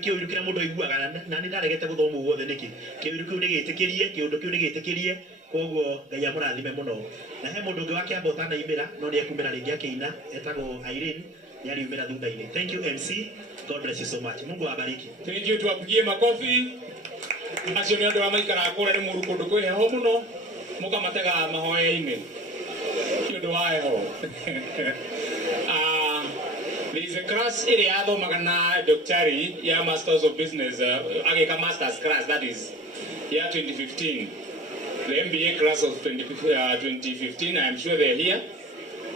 Kio irukira mundu aiguaga na ni ndaregete guthomu guothe niki. Kio irukiu ni gitikirie, kiundu kiu ni gitikirie. Koguo Ngai amurathime muno. Na he mundu ungi wake amba utana imira no ni ekumira ringi akiina etagwo Irene yari umira thutha-ini. Thank you MC. God bless you so much. Mungu awabariki. Thank you, tuwapigie makofi. acio nĩ andũ a maikara kũrĩa nĩ mũru kũndũ kwĩ heho mũno mũkamatega mahoya-inĩ nĩ ũndũ wa heho. There is a class ĩrĩa yathomaga na Dr. ya Masters of Business, agĩka masters class, that is year 2015. The MBA class of 2015, I am sure they are here.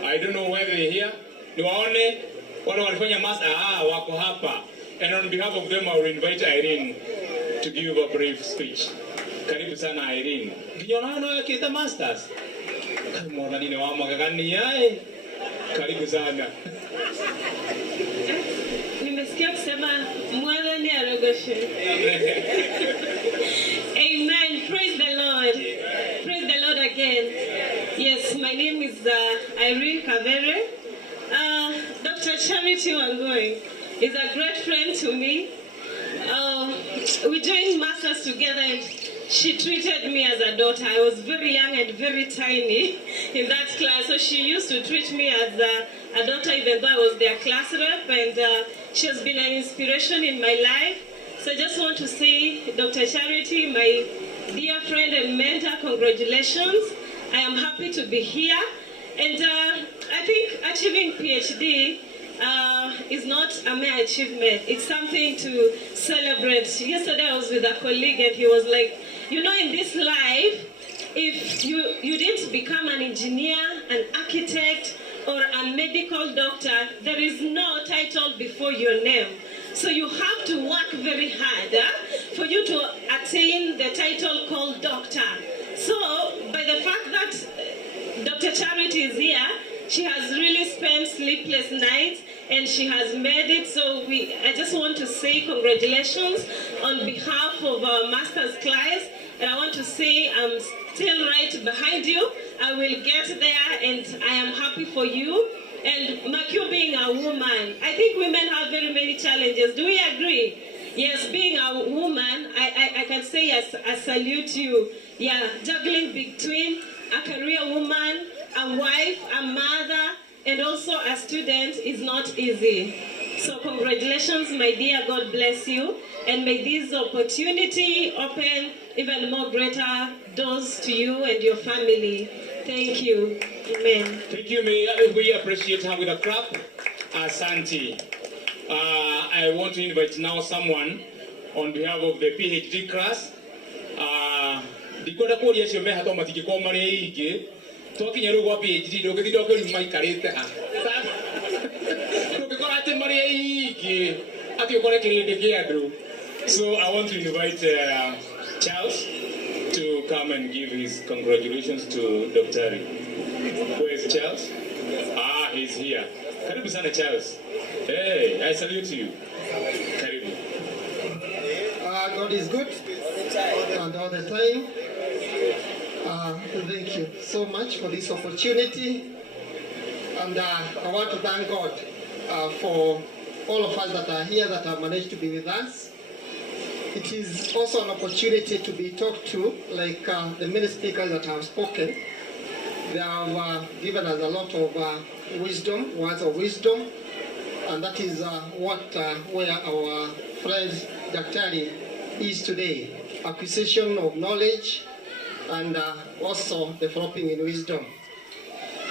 I don't know where they are here. Niwaone wale walifanya master, wako hapa. And on behalf of them, I will invite Irene to give a brief speech. Karibu sana Irene. Kijana na kita masters. Kama nini wa magagani yae. Karibu sana. Nimesikia kusema mwana ni arogoshe. Amen. Praise the Lord. Praise the Lord again. Yes, my name is Irene Kavere. Dr. Charity Wangui is a great friend to me. We joined masters together and she treated me as a daughter. I was very young and very tiny in that class, so she used to treat me as a daughter even though I was their class rep, and she has been an inspiration in my life. So I just want to say, Dr. Charity, my dear friend and mentor, congratulations. I am happy to be here, and I think achieving PhD is not a mere achievement. It's something to celebrate. Yesterday I was with a colleague and he was like, you know, in this life, if you didn't become an engineer, an architect, or a medical doctor, there is no title before your name. So you have to work very hard for you to attain the title called doctor. So by the fact that Dr. Charity is here, she has really spent sleepless nights and she has made it. So I just want to say congratulations on behalf of our master's class. And I want to say I'm still right behind you. I will get there and I am happy for you. And Makio being a woman, I think women have very many challenges. Do we agree? Yes, being a woman, I can say I salute you. Yeah, juggling between a career woman, a wife, a mother, and also a student is not easy. So congratulations, my dear. God bless you. And may this opportunity open even more greater doors to you and your family. Thank you. Amen. Thank you. We appreciate her with a clap. Asante. I want to invite now someone on behalf of the PhD class. Dikora kuri acio me hato matikiko mari iki. Twakinya ru gwa PhD ndugithinde okuri maikarite ha. Ndugikora ati mari iki. Ati ukore kirinde kiandu. So I want to invite Charles to come and give his congratulations to Dr. Where is Charles? He's here. Karibu sana Charles. Hey, I salute you. Karibu. God is good and all the time. Thank you so much for this opportunity. And I want to thank God for all of us that are here that have managed to be with us. It is also an opportunity to be talked to, like the many speakers that have spoken. They have given us a lot of wisdom, words of wisdom, and that is where our friend Daktari is today. Acquisition of knowledge and also developing in wisdom.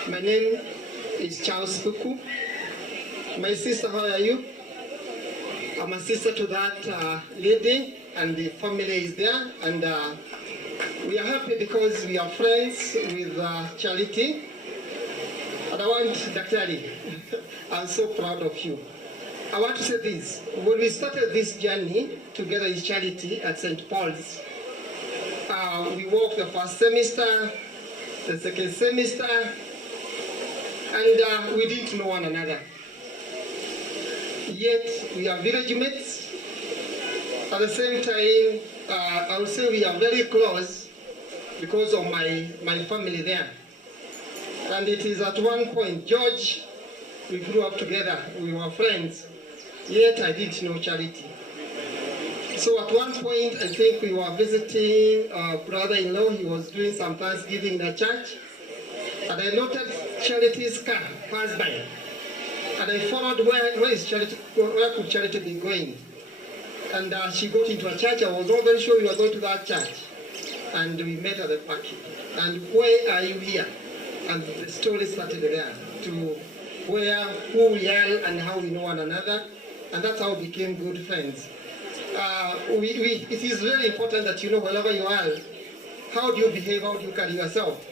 My name is Charles Fuku. My sister, how are you? I'm a sister to that lady, and the family is there, and we are happy because we are friends with Charity. And I want, Daktari, I'm so proud of you. I want to say this. When we started this journey together with Charity at St. Paul's, we walked the first semester, the second semester, and we didn't know one another. Yet we are village mates. At the same time, I would say we are very close because of my family there. And it is at one point, George, we grew up together, we were friends, yet I didn't know Charity. So at one point, I think we were visiting our brother-in-law. He was doing some Thanksgiving in the church, and I noted Charity's car pass by. And I followed where could Charity be going? And she got into a church. I was not very sure we were going to that church. And we met at the parking. And why are you here? And the story started there to where, who we are and how we know one another. And that's how we became good friends. It is very important that you know wherever you are, how do you behave, how do you carry yourself.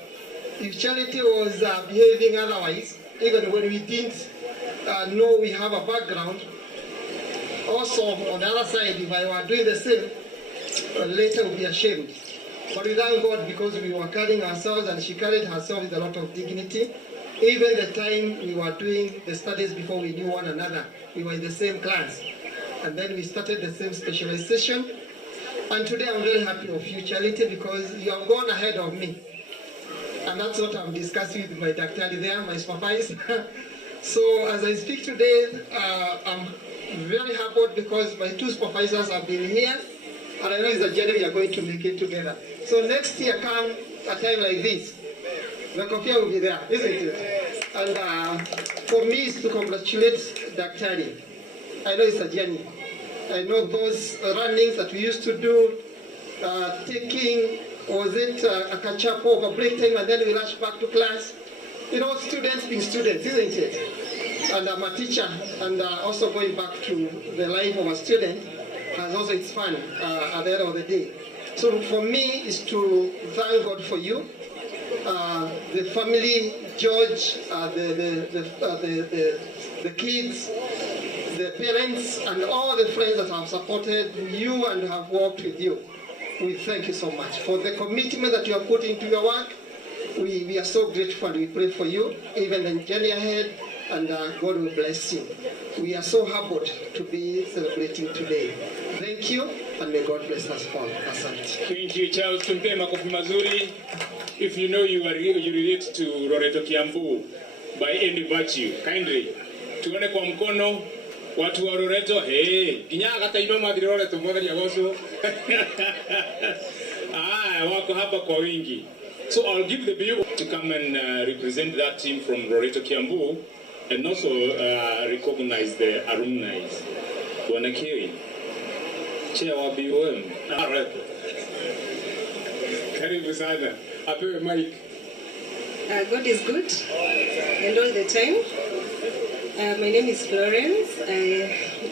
If Charity was behaving otherwise, even when we didn't know we have a background, also on the other side, if I were doing the same, later we'll be ashamed. But we thank God because we were carrying ourselves and she carried herself with a lot of dignity. Even the time we were doing the studies before we knew one another, we were in the same class. And then we started the same specialization. And today I'm very happy of you, Charity, because you have gone ahead of me. And that's what I'm discussing with my doctor there, my supervisor. So as I speak today, I'm very happy because my two supervisors have been here. And I know it's a journey we are going to make it together. So next year, come a time like this, the coffee will be there, isn't it? And for me, it's to congratulate Dr. I know it's a journey. I know those runnings that we used to do, taking, was it a catch-up over break time, and then we rush back to class. You know, students being students, isn't it? And I'm a teacher, and also going back to the life of a student has also its fun at the end of the day. So for me, is to thank God for you, the family, George, the kids, the parents, and all the friends that have supported you and have worked with you. We thank you so much for the commitment that you have put into your work. We are so grateful and we pray for you, even the journey ahead, and God will bless you. We are so humbled to be celebrating today. Thank you, and may God bless us all. Asante. Thank you, Charles. Tumpe makofi mazuri. If you know you relate to Loreto Kiambu by any virtue, kindly tuone kwa mkono watu wa Loreto. Hey, kinyaga taino madri Loreto mwadri yagoso. Wako hapa kwa wingi. So I'll give the bill to come and represent that team from Loreto Kiambu and also recognize the alumni. Bwana Kiri, chair wa BOM. Karibu sana. Apewe mic. God is good and all the time. My name is Florence.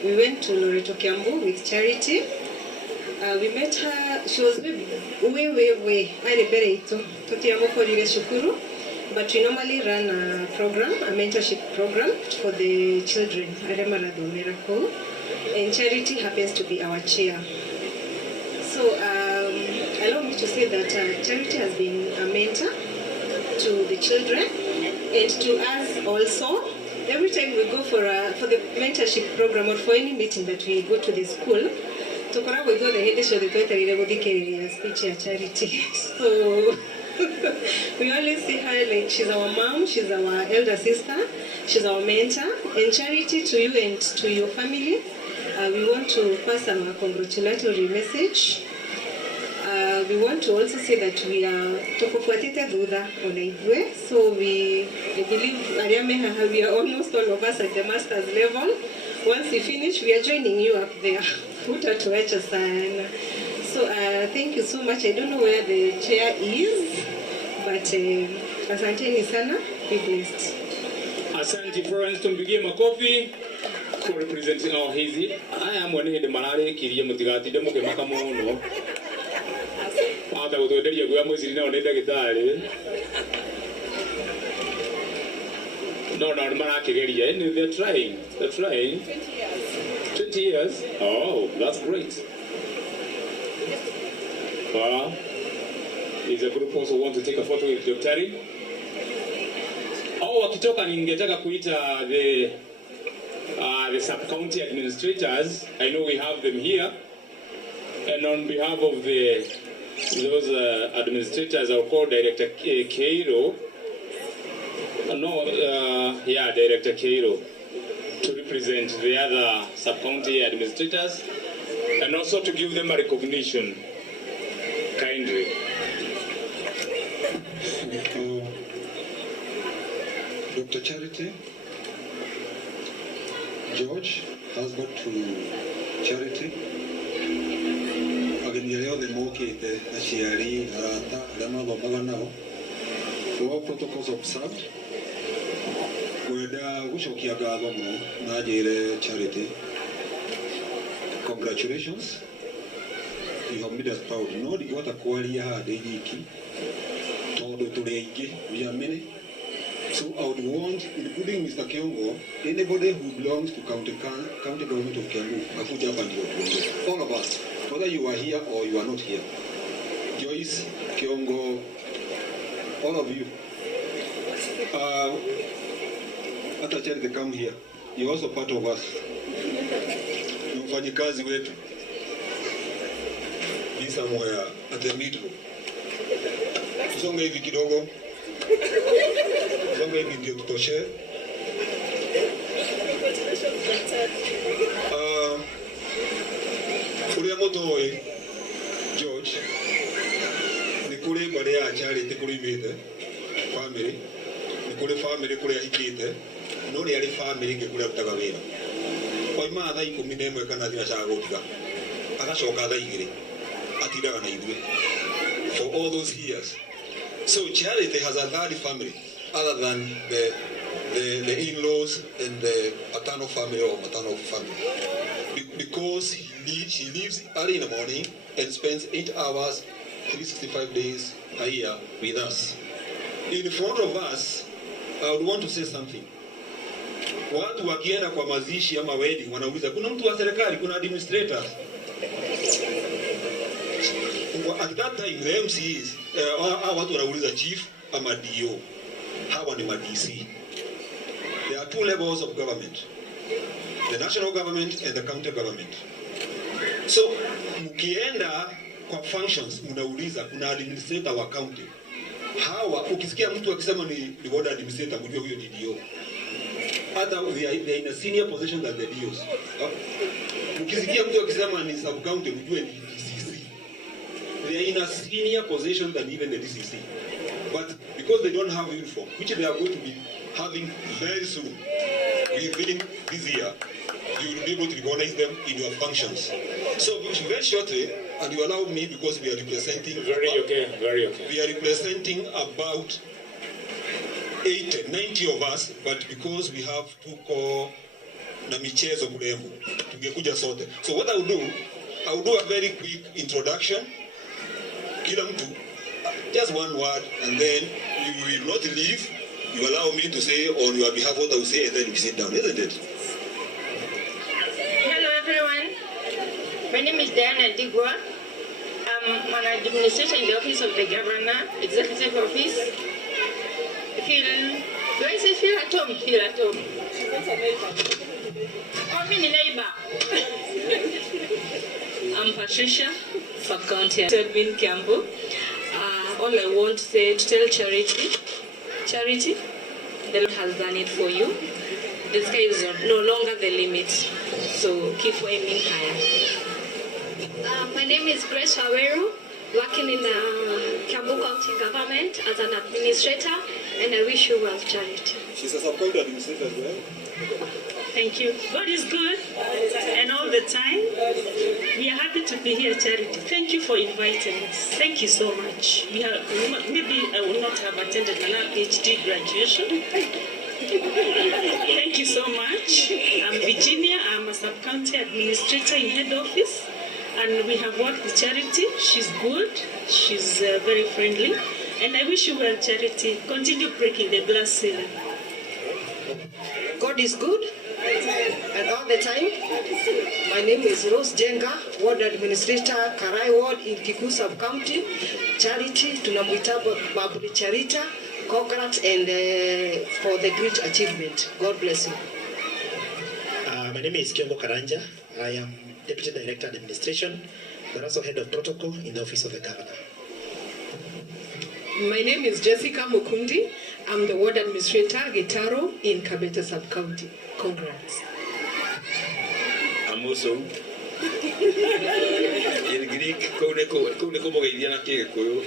We went to Loreto Kiambu with Charity. We met her. She was way. But we normally run a program, a mentorship program for the children, Aremarado Miracle, and Charity happens to be our chair. So allow me to say that Charity has been a mentor to the children and to us also. Every time we go for the mentorship program or for any meeting that we go to the school, we go the speech at Charity. So we always see her like she's our mom, she's our elder sister, she's our mentor. And Charity, to you and to your family, we want to pass our congratulatory message. We want to also say that we are tokofuatite dudha onaigwe. So I believe we are almost all of us at the master's level. Once we finish, we are joining you up there. So thank you so much. I don't know where the chair is, but asanteni sana. Be blessed. Asante Florence, tumpigie makofi for representing our hizi. Aya mwene de malare kirie mutigati de muke makamuno. Ata utoderia gwa mwezi na onenda gitare. No, marakigeria. They're trying. 20 years. Oh, that's great. Is a group also want to take a photo with Dr. Wakitoka ningetaka kuita the sub-county administrators. I know we have them here. And on behalf of those administrators, I'll call Director Keiro. Director Keiro to represent the other sub-county administrators and also to give them a recognition. Kindly. Dr. Charity, George, husband to Charity, atongoria yothe mokite aciari arata arĩa mathomaga nao all protocols observed. Kwenda gucokia ngatho mũno na njĩre Charity, congratulations, you have made us proud. No ndigũhota kwaria haha ndĩ nyiki tondũ tũrĩ aingĩ, we are many. So I would want, including Mr. Kiongo, anybody who belongs to county government of Kiambu, akuja hapa ndio tuongee. All of us, whether you are here or you are not here. Joyce, Kiongo, all of you. Hata Charity, come here. You're also part of us. Ni mfanyikazi wetu. Be somewhere at the middle. Tusonge hivi kidogo. Tusonge hivi ndio tutoshe. Uria mutoi George ni kuri bari ya Charity kuri mite family ni kuri family kuri ahikite no ri ari family nge kuri utaga wira oima tha 11 kana thina cha gutiga agacoka tha 2 atiraga na ithuĩ for all those years. So Charity has a third family other than the in-laws and the paternal family or maternal family, because she lives early in the morning and spends 8 hours 365 days a year with us. In front of us, I would want to say something. Watu wakienda kwa mazishi ama wedding wanauliza kuna mtu wa serikali, kuna administrators. At that time the MCs watu wanauliza chief ama DO. Hawa ni ma DC. There are 2 levels of government. The national government and the county government. So mkienda kwa functions mnauliza kuna administrator wa county. Hawa ukisikia mtu akisema ni ward administrator mjue huyo ni DO. Hata they are in a senior position than the DOs. Ukisikia mtu akisema ni sub county mjue ni DCC. They are in a senior position than even the DCC. But because they don't have uniform, which they are going to be having very soon, within this year, you will be able to recognize them in your functions. So very shortly, and you allow me because we are representing... Very okay. We are representing about 80, 90 of us, but because we have 2 core na michezo mrembo, tungekuja sote. So what I will do a very quick introduction. Kila mtu, just one word, and then you will not leave. You allow me to say on your behalf what I will say, and then you sit down, isn't it? Hello everyone. My name is Diana Digwa. I'm an administrator in the office of the governor, executive office. Do I say feel at home? Feel at home. Oh, me neighbor. I'm Patricia, sub-county admin Kiambu. All I want to say to tell Charity, the Lord has done it for you. The sky is no longer the limit, so keep aiming higher. My name is Grace Waweru, working in Kiambu County Government as an administrator, and I wish you well, Charity. She's a sub-county administrator as well. Thank you. God is good, and all the time. We are happy to be here, Charity. Thank you for inviting us. Thank you so much. Maybe I would not have attended an PhD graduation. Thank you so much. I'm Virginia. I'm a sub-county administrator in head office, and we have worked with Charity. She's good. She's very friendly, and I wish you well, Charity. Continue breaking the glass ceiling. God is good, and all the time. My name is Rose Jenga, Ward Administrator, Karai Ward in Kiku Sub-County. Charity, tunamuita Babuli Charita, congrats and for the great achievement. God bless you. My name is Kiongo Karanja. I am Deputy Director Administration, but also Head of Protocol in the Office of the Governor. My name is Jessica Mukundi. I'm the Ward Administrator, Gitaro, in Kabete Sub-County. Congrats. Amoso. In Greek, kune kumogeithia na Kikuyu.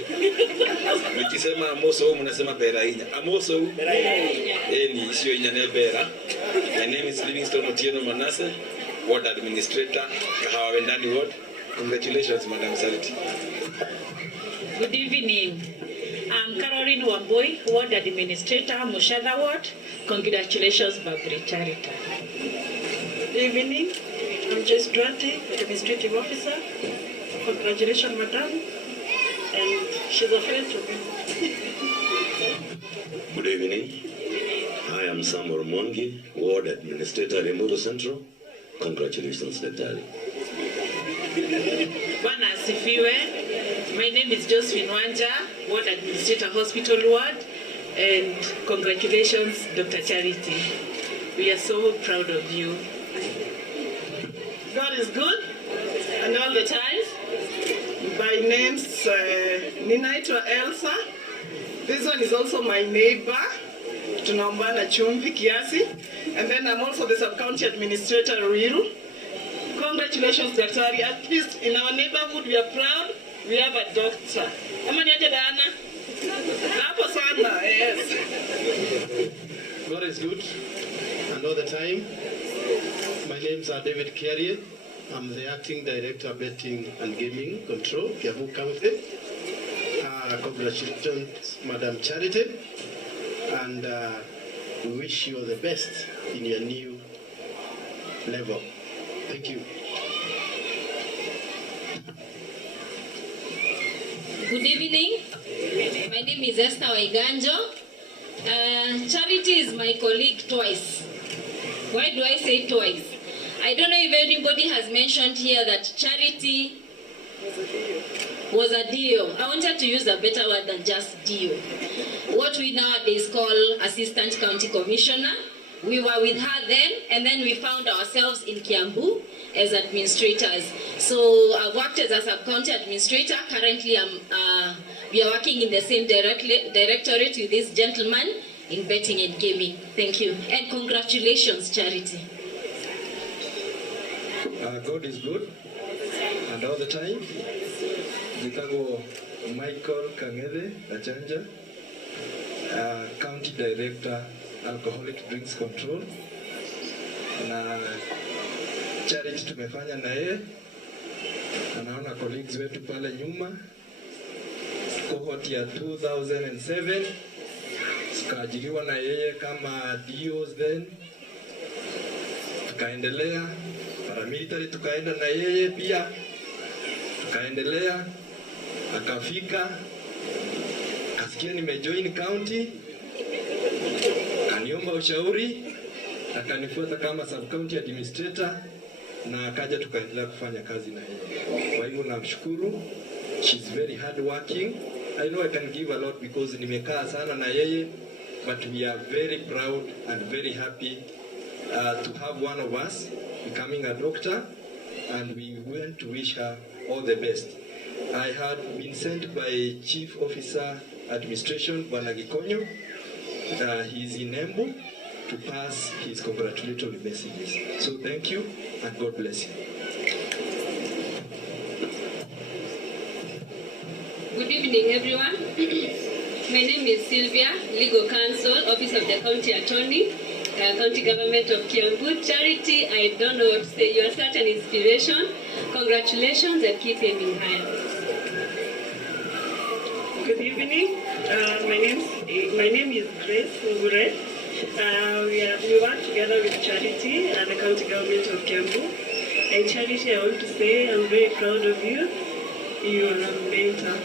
Nikisema amoso mnasema berainya. Amoso. Ni sio inya ne bera. My name is Livingstone Otieno Manase, Ward Administrator, Kahawa Wendani Ward. Congratulations, Madam Charity. Good evening. I'm Caroline Wamboi, Ward Administrator, Mushadha Ward. Congratulations, Babri Charity. Good evening. I'm Joyce Duarte, Administrative Officer. Congratulations, Madam. And she's a friend to me. Good evening. I am Samuel Mongi, Ward Administrator, Limuru Central. Congratulations, Daktari. Bwana asifiwe. My name is Josephine Wanja, Ward Administrator, Hospital Ward. And congratulations, Dr. Charity. We are so proud of you. God is good, and all the time. My name's Ninaitwa Elsa. This one is also my neighbor. Tunaombana chumvi kiasi. And then I'm also the sub-county administrator, Ruiru. Congratulations, Daktari. At least in our neighborhood, we are proud. We have a doctor. Ama ni aje Dana? Hapo sana, yes. God is good, and all the time. My name is David Kiarie. I'm the Acting Director, Betting and Gaming Control, Kiambu County. Congratulations, Madam Charity, and we wish you all the best in your new level. Thank you. Good evening. My name is Esther Waiganjo. Charity is my colleague twice. Why do I say twice? I don't know if anybody has mentioned here that Charity was a DO. I wanted to use a better word than just DO. What we nowadays call Assistant County Commissioner. We were with her then, and then we found ourselves in Kiambu as administrators. So I worked as a sub-county administrator. Currently, we are working in the same directorate with this gentleman in betting and gaming. Thank you. And congratulations, Charity. God is good, and all the time. Jitago Michael Kangede Achanja, County Director, Alcoholic Drinks Control. Na Charity tumefanya na yeye, anaona colleagues wetu pale nyuma, cohort ya 2007 tukaajiriwa na yeye kama DOs then, tukaendelea paramilitary, tukaenda na yeye pia, tukaendelea, akafika, kasikia nimejoin county, kaniomba ushauri, akanifuata kama sub-county administrator, na akaja tukaendelea kufanya kazi na yeye. Kwa hivyo namshukuru, she's very hard working. I know I can give a lot because nimekaa sana na yeye, but we are very proud and very happy to have one of us becoming a doctor, and we want to wish her all the best. I had been sent by Chief Officer Administration, Bwana Gikonyo. He's in Embu to pass his congratulatory messages. So thank you and God bless you. Good evening, everyone. My name is Sylvia, Legal Counsel, Office of the County Attorney, County Government of Kiambu. Charity, I don't know what to say. You are such an inspiration. Congratulations and keep aiming higher. Good evening. My name is Grace Ugure. We work together with Charity and the County Government of Kiambu. And Charity, I want to say I'm very proud of you. You are a mentor.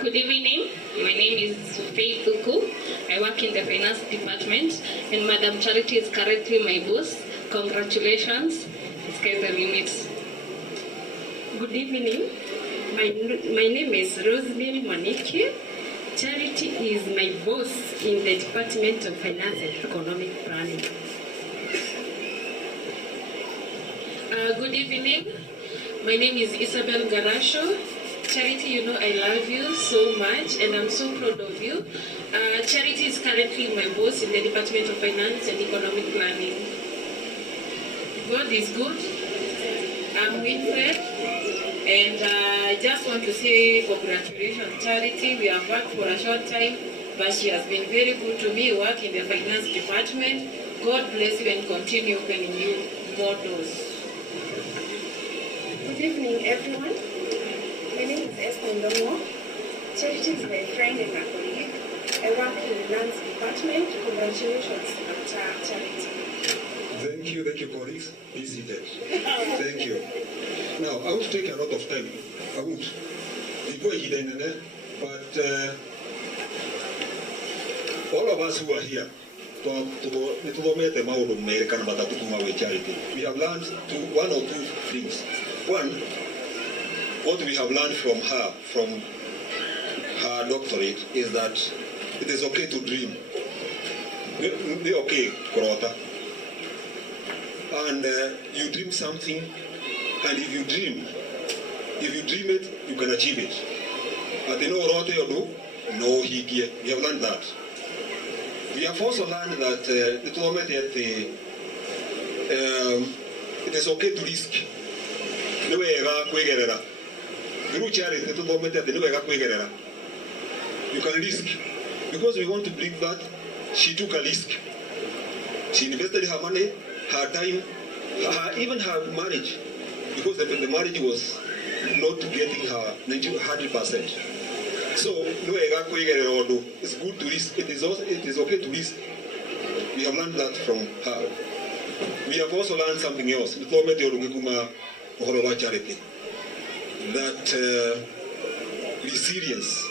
Good evening. My name is Faith Uku. I work in the finance department, and Madam Charity is currently my boss. Congratulations. Sky's the limit. Good evening. My name is Rosemary Moniki. Charity is my boss in the Department of Finance and Economic Planning. Good evening. My name is Isabel Garasho. Charity, you know I love you so much and I'm so proud of you. Charity is currently my boss in the Department of Finance and Economic Planning. God is good. I'm Winfred, and I just want to say congratulations, Charity. We have worked for a short time, but she has been very good to me. Work in the finance department. God bless you and continue opening you more doors. evening, everyone. My name is Esther Ndongo. Charity is my friend and my colleague. I work in Lands Department. Congratulations, Dr. Charity. Thank you, colleagues. Be seated. Thank you. Now, I will take a lot of time. I would. Before he did, but all of us who are here, we have learned one or two things. One, what we have learned from her doctorate is that it is okay to dream. They okay, Korota. And you dream something, and if you dream it, you can achieve it. But you know what you do? No, we have learned that. We have also learned that it is okay to risk. You can risk. Because we want to believe that she took a risk. She invested her money, her time, even her marriage. Because the marriage was not getting her 100%. So, it's good to risk. It is okay to risk. We have learned that from her. We have also learned something else. That resilience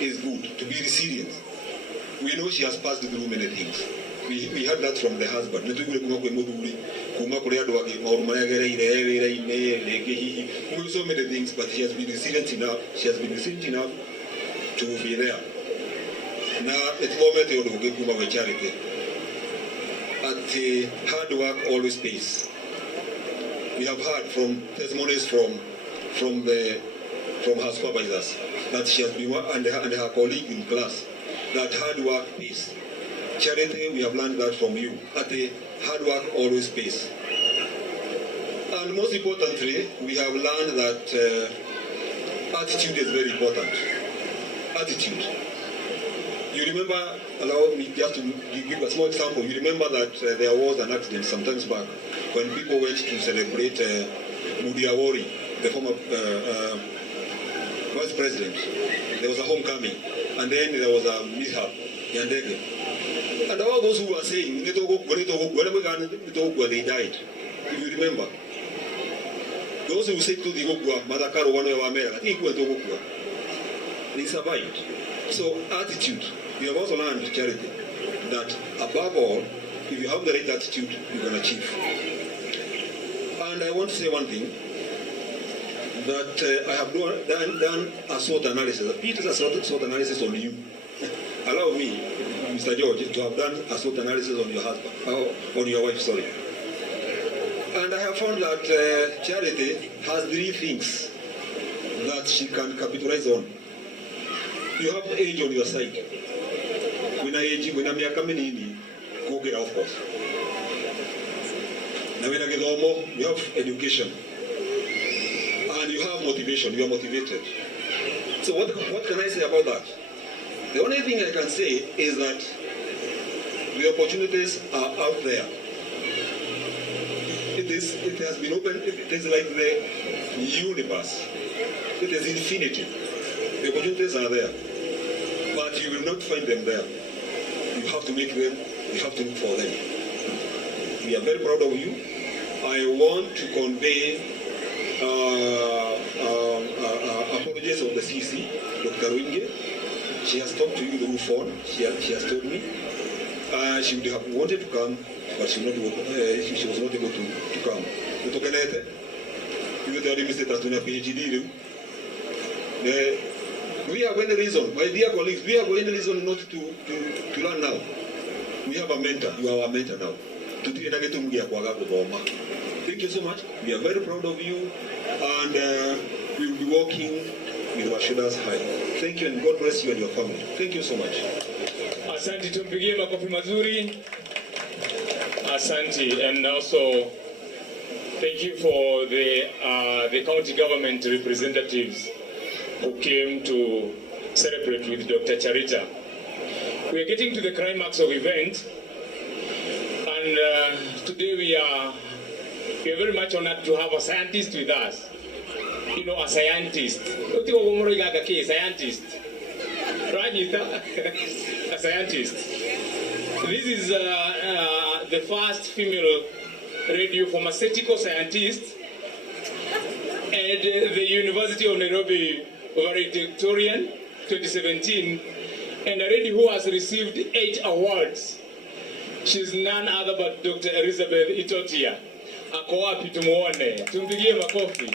is good, to be resilient. We know she has passed through many things. We heard that from the husband. So many things, but she has been resilient enough. She has been resilient enough to be there. Now, it's moment of charity. At hard work always pays. We have heard from testimonies from her supervisors that she has been and her colleague in class that hard work pays. Charity, we have learned that from you. At the hard work always pays. And most importantly, we have learned that attitude is very important. Attitude. You remember, allow me just to give a small example. You remember that there was an accident some times back when people went to celebrate Mudi Awori, the former vice president. There was a homecoming, and then there was a mishap. And all those who were saying, they died. If you remember. Those who said to the Ogwa, Madakaro, one of America, they survived. So, attitude. We have also learned, Charity, that above all, if you have the right attitude, you can achieve. And I want to say one thing, that I have done a SWOT analysis, a Peter's SWOT analysis on you. Allow me, Mr. George, to have done a SWOT analysis on your husband, on your wife, sorry. And I have found that Charity has 3 things that she can capitalize on. You have age on your side. When I'm coming in, go get of course. Now when I get home, you have education. And you have motivation, you are motivated. So what can I say about that? The only thing I can say is that the opportunities are out there. It has been open, it is like the universe. It is infinity. The opportunities are there. But you will not find them there. You have to make them, you have to look for them. We are very proud of you. I want to convey apologies of the CC, Dr. Winge. She has talked to you through phone. She has told me. She would have wanted to come, but she was not able to come. We have any reason, my dear colleagues, we have any reason not to learn now. We have a mentor. You are our mentor now. Thank you so much. We are very proud of you, and we will be working with our shoulders high. Thank you, and God bless you and your family. Thank you so much. Asante, tumpigie makofi mazuri. Asante, and also thank you for the county government representatives who came to celebrate with Dr. Charita. We are getting to the climax of event, and today we are very much honored to have a scientist with us. you know, a scientist. A scientist. Rajita, a scientist. This is the first female radiopharmaceutical scientist at the University of Nairobi valedictorian 2017, and a lady who has received 8 awards. She's none other but Dr. Elizabeth Itotia. Ako wapi tumuone? Tumpigie makofi.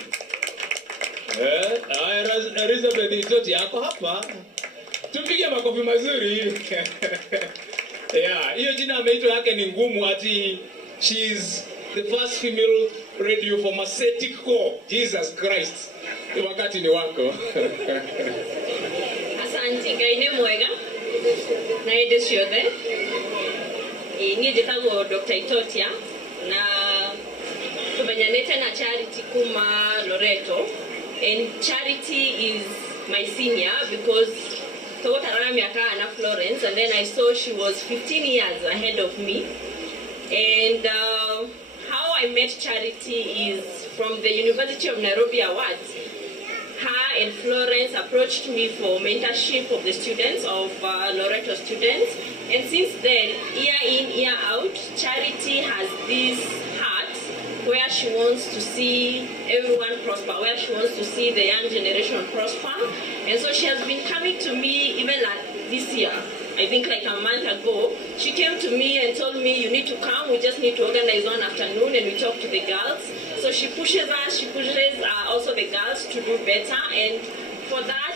Elizabeth Itotia ako hapa. Tumpigie makofi mazuri. Yeah, hiyo jina ameitwa yake ni ngumu ati she's the first female radiopharmaceutical. Jesus Christ. Wakati ni wako. Asante Ngai nĩ mwega. Na hĩndĩ ciothe. Niĩ njĩtagwo Dr. Itotia na tumenyanĩte na Charity kuma Loreto, and Charity is my senior because tũgũtarana mĩaka na Florence, and then I saw she was 15 years ahead of me. And how I met Charity is from the University of Nairobi Awards. Her and Florence approached me for mentorship of the students, of Loreto students. And since then, year in, year out, Charity has this heart where she wants to see everyone prosper, where she wants to see the young generation prosper. And so she has been coming to me even like this year. I think like a month ago, she came to me and told me, you need to come, we just need to organize one afternoon and we talk to the girls. So she pushes us, she pushes also the girls to do better. And for that,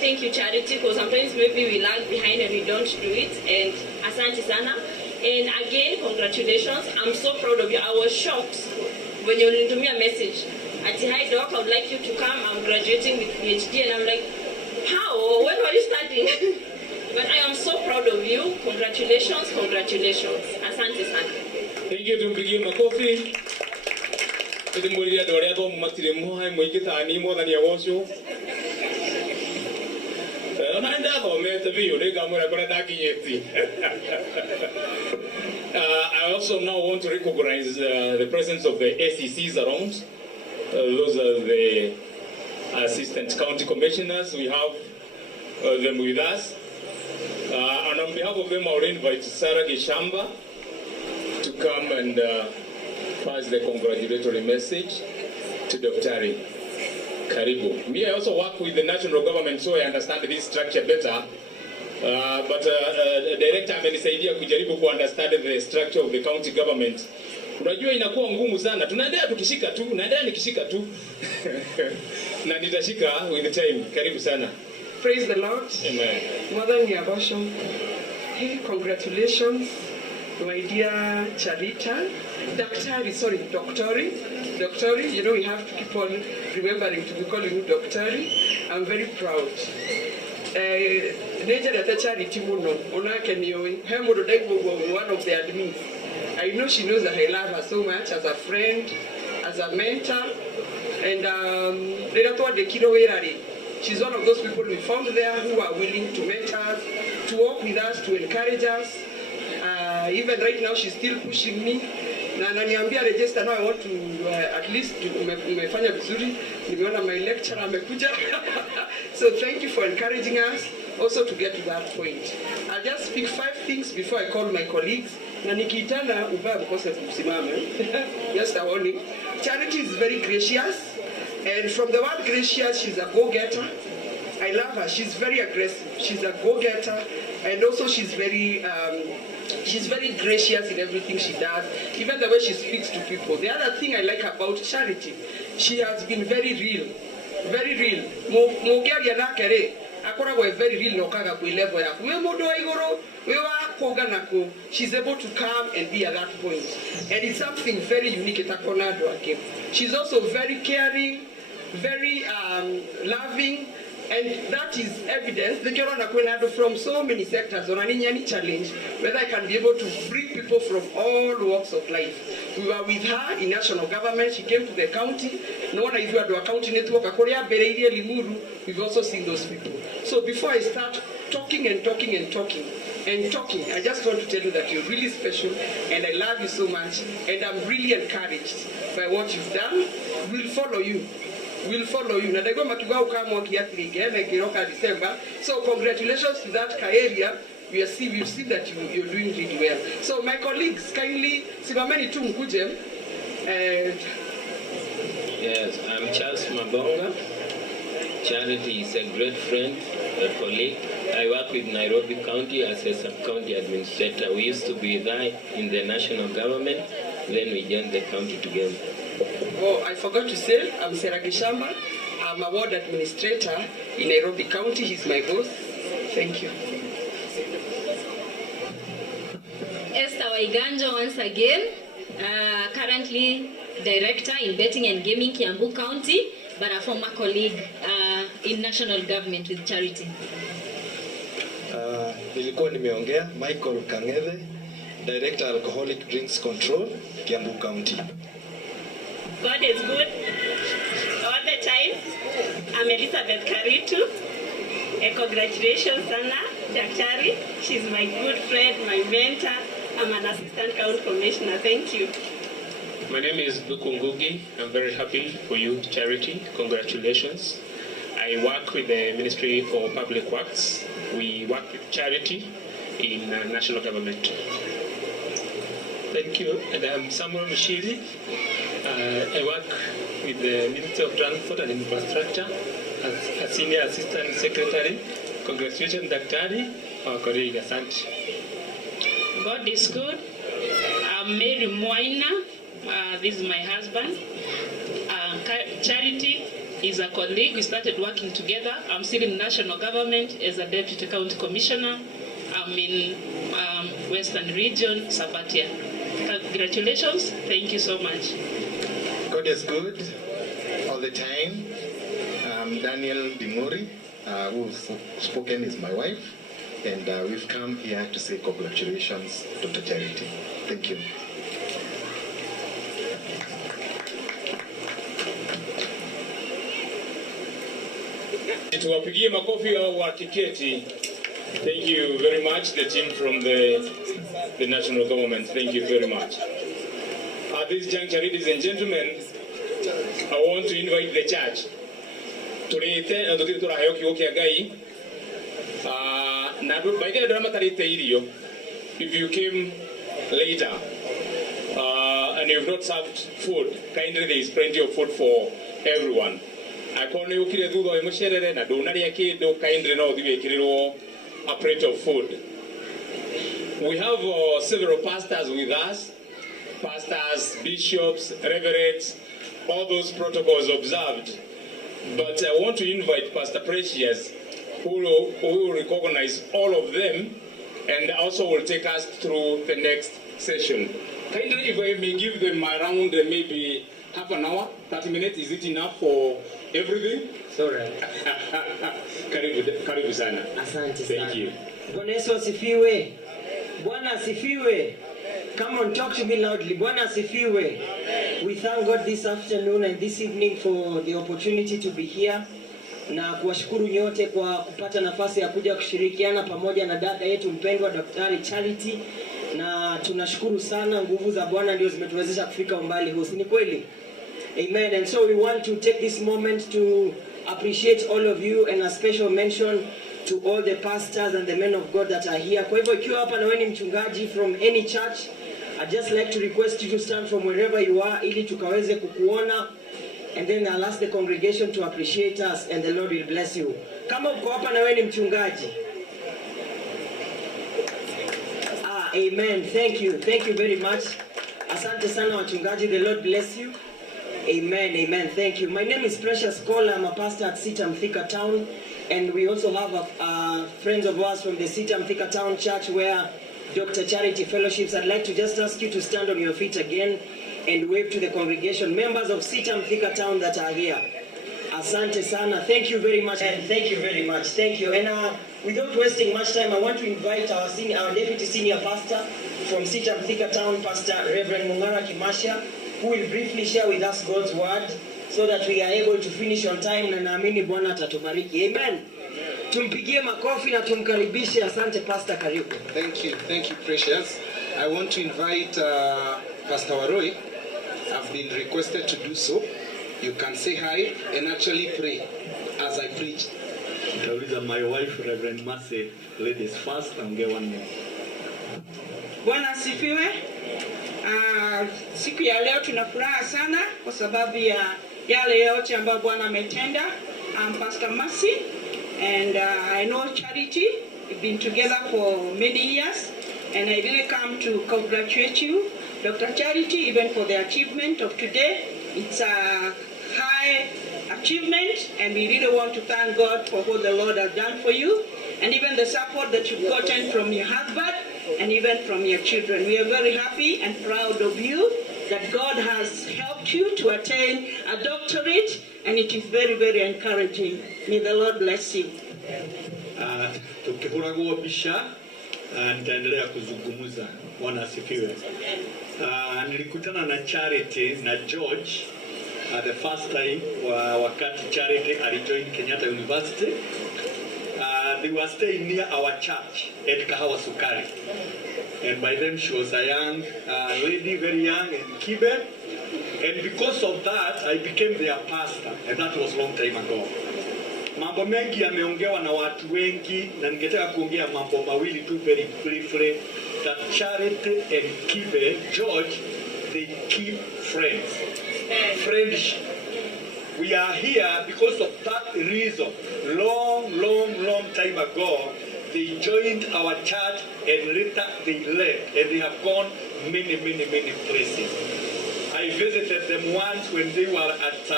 thank you Charity, because sometimes maybe we lag behind and we don't do it. And asante sana. And again, congratulations. I'm so proud of you. I was shocked when you sent me a message. Ati, hi doc, I would like you to come. I'm graduating with PhD. And I'm like, how? When were you starting? But I am so proud of you. Congratulations, congratulations. Asante sana. Thank you, tumpigie makofi. Tulimulia dorea to matire muhai mwikita ni more than ya washo. Naenda hapo mtavio lega mura kuna dakinyeti. I also now want to recognize the presence of the ACCs around. Those are the assistant county commissioners. We have them with us. And on behalf of them, I will invite Sarah Gishamba to come and pass the congratulatory message to Dr. Karibu. Me, I also work with the national government, so I understand this structure better. But director amenisaidia kujaribu ku understand the structure of the county government. Unajua inakuwa ngumu sana. Tunaendelea tukishika tu, naendelea nikishika tu. Na nitashika with the time. Karibu sana. Praise the Lord. Amen. Mother Nyabasho, hey, congratulations, my dear Charita. Doctori, you know we have to keep on remembering to be calling you Doctori. I'm very proud. Nature at Charity Muno, Onaka Nioi, Hamudo Degbo, one of the admins. I know she knows that I love her so much as a friend, as a mentor, and the Kiddo. She's one of those people we found there who are willing to mentor us, to work with us, to encourage us. Even right now, she's still pushing me. Na ananiambia register now, I want to at least umefanya vizuri. Nimeona my lecturer amekuja. So thank you for encouraging us also to get to that point. I'll just speak 5 things before I call my colleagues. Na nikiitana ubaya mkose kusimama. Just a warning. Charity is very gracious. And from the word gracious, she's a go-getter. I love her. She's very aggressive. She's a go-getter. And also she's very gracious in everything she does. Even the way she speaks to people. The other thing I like about Charity, she has been very real. Very real. Mogiaria nakere. Akoragwo very real nokaga kwi level yaku. We mundu wa iguru, we wa koga nako. She's able to come and be at that point. And it's something very unique at Akonado again. She's also very caring, very loving, and that is evidence. The Kerana Kwenado from so many sectors on any challenge, whether I can be able to bring people from all walks of life. We were with her in national government. She came to the county. No one is to a county network. We've also seen those people. So before I start talking, I just want to tell you that you're really special, and I love you so much, and I'm really encouraged by what you've done. We'll follow you. will follow you. Nadego makiwa kama kiathirike na kiroka December. So congratulations to that area. We've seen that you're doing really well. So my colleagues, kindly simameni tu mkuje. Yes, I'm Charles Mabonga. Charity is a great friend, a colleague. I work with Nairobi County as a sub-county administrator. We used to be there in the national government, then we joined the county together. Oh, I forgot to say, I'm Sarah Gishamba. I'm a ward administrator in Nairobi County. He's my boss. Thank you. Esther Waiganjo once again, currently director in betting and gaming Kiambu County, but a former colleague in national government with Charity. Nilikuwa nimeongea Michael Kang'ethe, director alcoholic drinks control Kiambu County. God is good all the time. I'm Elizabeth Karitu. Congratulations, Anna Daktari. She's my good friend, my mentor. I'm an assistant county commissioner. Thank you. My name is Bukungugi. I'm very happy for you, Charity. Congratulations. I work with the Ministry for Public Works. We work with Charity in national government. Thank you. And I'm Samuel Mushiri. I work with the Ministry of Transport and Infrastructure as a senior assistant secretary. Congratulations, Daktari, our colleague. Asante. God is good. I'm Mary Moina. This is my husband. Charity is a colleague. We started working together. I'm still in national government as a deputy county commissioner. I'm in Western region, Sabatia. Congratulations. Thank you so much. God is good all the time. I'm Daniel Dimori, who's spoken is my wife. And we've come here to say congratulations, Dr. Charity. Thank you. Tuwapigie makofi au wakiketi. Thank you very much, the team from the national government. Thank you very much. At this juncture, ladies and gentlemen, I want to invite the church. Tulete na tutito la hayo kiwoki agai. Na by the drama tarite iliyo. If you came later and you've not served food, kindly there is plenty of food for everyone. Akone ukire thutha emusherere na ndunari akindo kindly no thiwe kiriro a plate of food. We have several pastors with us, pastors, bishops, reverends, all those protocols observed. But I want to invite Pastor Precious, who will recognize all of them and also will take us through the next session. Kindly, if I may give them around maybe half an hour, 30 minutes, is it enough for everything? Sorry. Karibu sana. Asante sana. Thank you. Bwana Yesu asifiwe. Bwana asifiwe. Come on, talk to me loudly. Bwana asifiwe. We thank God this afternoon and this evening for the opportunity to be here. Na kuwashukuru nyote kwa kupata nafasi ya kuja kushirikiana pamoja na dada yetu mpendwa Daktari Charity. Na tunashukuru sana, nguvu za Bwana ndio zimetuwezesha kufika umbali huu. Ni kweli? Amen. And so we want to take this moment to appreciate all of you and a special mention to all the pastors and the men of God that are here. Kwa hivyo ikiwa hapa na wewe ni mchungaji from any church, I'd just like to request you to stand from wherever you are ili tukaweze kukuona. And then I'll ask the congregation to appreciate us and the Lord will bless you. Kama uko hapa na wewe ni mchungaji. Amen. Thank you. Thank you very much. Asante sana wachungaji. The Lord bless you. Amen. Amen. Thank you. My name is Precious Kola. I'm a pastor at CITAM Thika Town. And we also have friends of ours from the CITAM Thika Town Church where Dr. Charity Fellowships. I'd like to just ask you to stand on your feet again and wave to the congregation. Members of CITAM Thika Town that are here. Asante sana. Thank you very much. And thank you very much. Thank you. And without wasting much time, I want to invite our deputy senior pastor from CITAM Thika Town, Pastor Reverend Mungara Kimasha, who will briefly share with us God's word so that we are able to finish on time na naamini Bwana atatubariki. Amen. Tumpigie makofi na tumkaribishe. Asante Pastor, karibu. Thank you Precious. I want to invite Pastor Waroi. I've been requested to do so. you can say hi and actually pray as I preach. Nitauliza my wife Reverend Mercy, ladies first, ongea 1 minute. Bwana asifiwe. Siku ya leo tuna furaha sana kwa sababu ya yale yote ambayo Bwana ametenda. I'm Pastor Mercy and I know Charity. We've been together for many years and I really come to congratulate you, Dr. Charity, even for the achievement of today. It's a high achievement and we really want to thank God for what the Lord has done for you and even the support that you've gotten from your husband and even from your children. We are very happy and proud of you that God has helped you to attain a doctorate and it is very, very encouraging. May the Lord bless you. Tukihuragwa bisha nitaendelea kuzungumza. Bwana asifiwe. Nilikutana na Charity na George the first time wakati Charity alijoin Kenyatta University. They were staying near our church at Kahawa Sukari. And by then she was a young lady, very young in Kibe. And because of that, I became their pastor. And that was a long time ago. Mambo mengi yameongewa na watu wengi na ningetaka kuongea mambo mawili tu very briefly. That Charity and Kibe, George, they keep friends. Friendship. We are here because of that reason. Long time ago, they joined our church and later they left and they have gone many places. I visited them once when they were at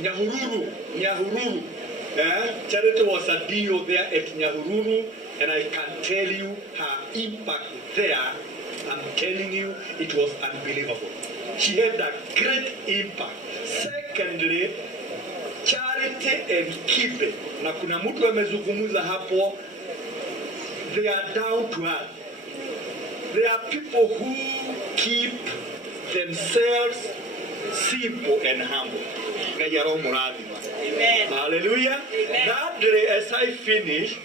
Nyahururu. Charity was a DO there at Nyahururu and I can tell you her impact there. I'm telling you, it was unbelievable. She had a great impact. Secondly, Charity and Kibe, na kuna mtu amezungumza hapo, they are down to earth. They are people who keep themselves simple and humble. Amen. Hallelujah. Amen. That day, as I finish,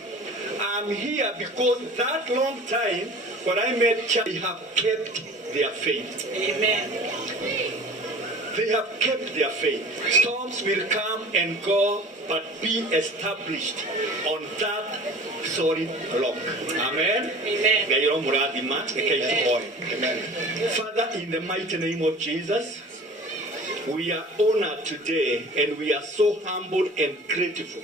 I'm here because that long time when I met Charity, they have kept their faith. Amen. They have kept their faith. Storms will come and go, but be established on that solid rock. Amen. Amen. Amen. Father, in the mighty name of Jesus, we are honored today and we are so humble and grateful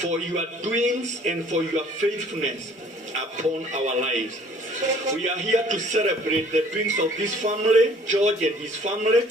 for your doings and for your faithfulness upon our lives. We are here to celebrate the doings of this family, George and his family,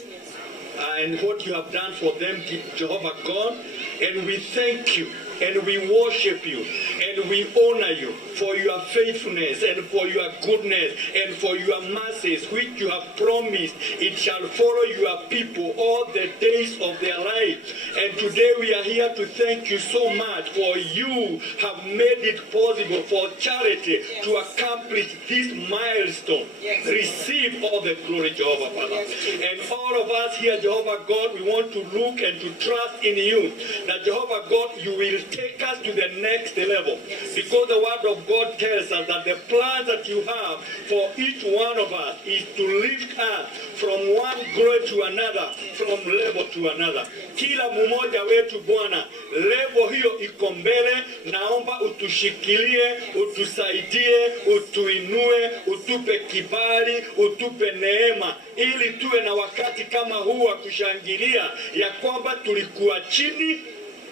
and what you have done for them, Jehovah God. And we thank you and we worship you and we honor you for your faithfulness and for your goodness and for your mercies which you have promised it shall follow your people all the days of their life. And today we are here to thank you so much for you have made it possible for Charity to accomplish this milestone. Yes. Receive all the glory, Jehovah Father. And all of us here, Jehovah God, we want to look and to trust in you that Jehovah God, you will take us to the next level, because the word of God tells us that the plans that you have for each one of us is to lift us from one glory to another, from level to another. Kila mmoja wetu Bwana, level hiyo iko mbele. Naomba utushikilie, utusaidie, utuinue, utupe kibali, utupe neema, ili tuwe na wakati kama huu wa kushangilia ya kwamba tulikuwa chini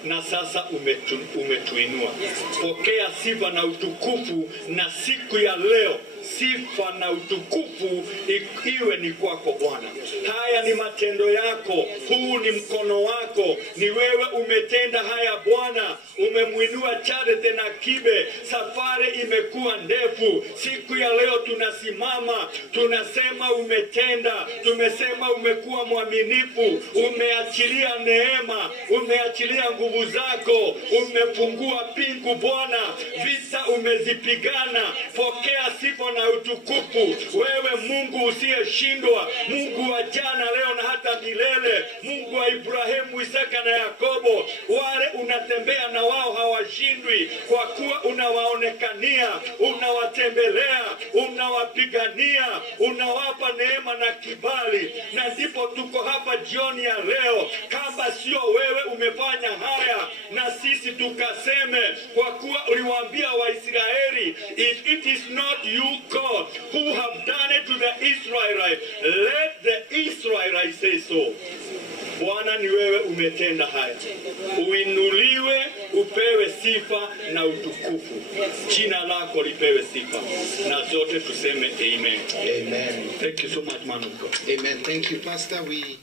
na sasa umetuinua. Pokea sifa na utukufu na siku ya leo. Sifa na utukufu iwe ni kwako Bwana. Haya ni matendo yako, huu ni mkono wako, ni wewe umetenda haya Bwana. Umemwinua Charity na Kibe, safari imekuwa ndefu. Siku ya leo tunasimama, tunasema umetenda, tumesema umekuwa mwaminifu, umeachilia neema, umeachilia nguvu zako, umefungua pingu Bwana, vita umezipigana. Pokea sifa na utukufu. Wewe Mungu usiyeshindwa, Mungu wa jana, leo na hata milele, Mungu wa Ibrahimu, Isaka na Yakobo. Wale unatembea na wao hawashindwi, kwa kuwa unawaonekania, unawatembelea, unawapigania, unawapa neema na kibali. Na ndipo tuko hapa jioni ya leo. Kama sio wewe umefanya haya, na sisi tukaseme, kwa kuwa uliwaambia Waisraeli, if it is not you God who have done it to the Israelites, let the Israelites say so. Bwana, ni wewe umetenda haya. Uinuliwe, upewe sifa na utukufu. Jina lako lipewe sifa. Na zote tuseme amen. Amen. Thank you so much, man of God. Amen. Thank you, Pastor. We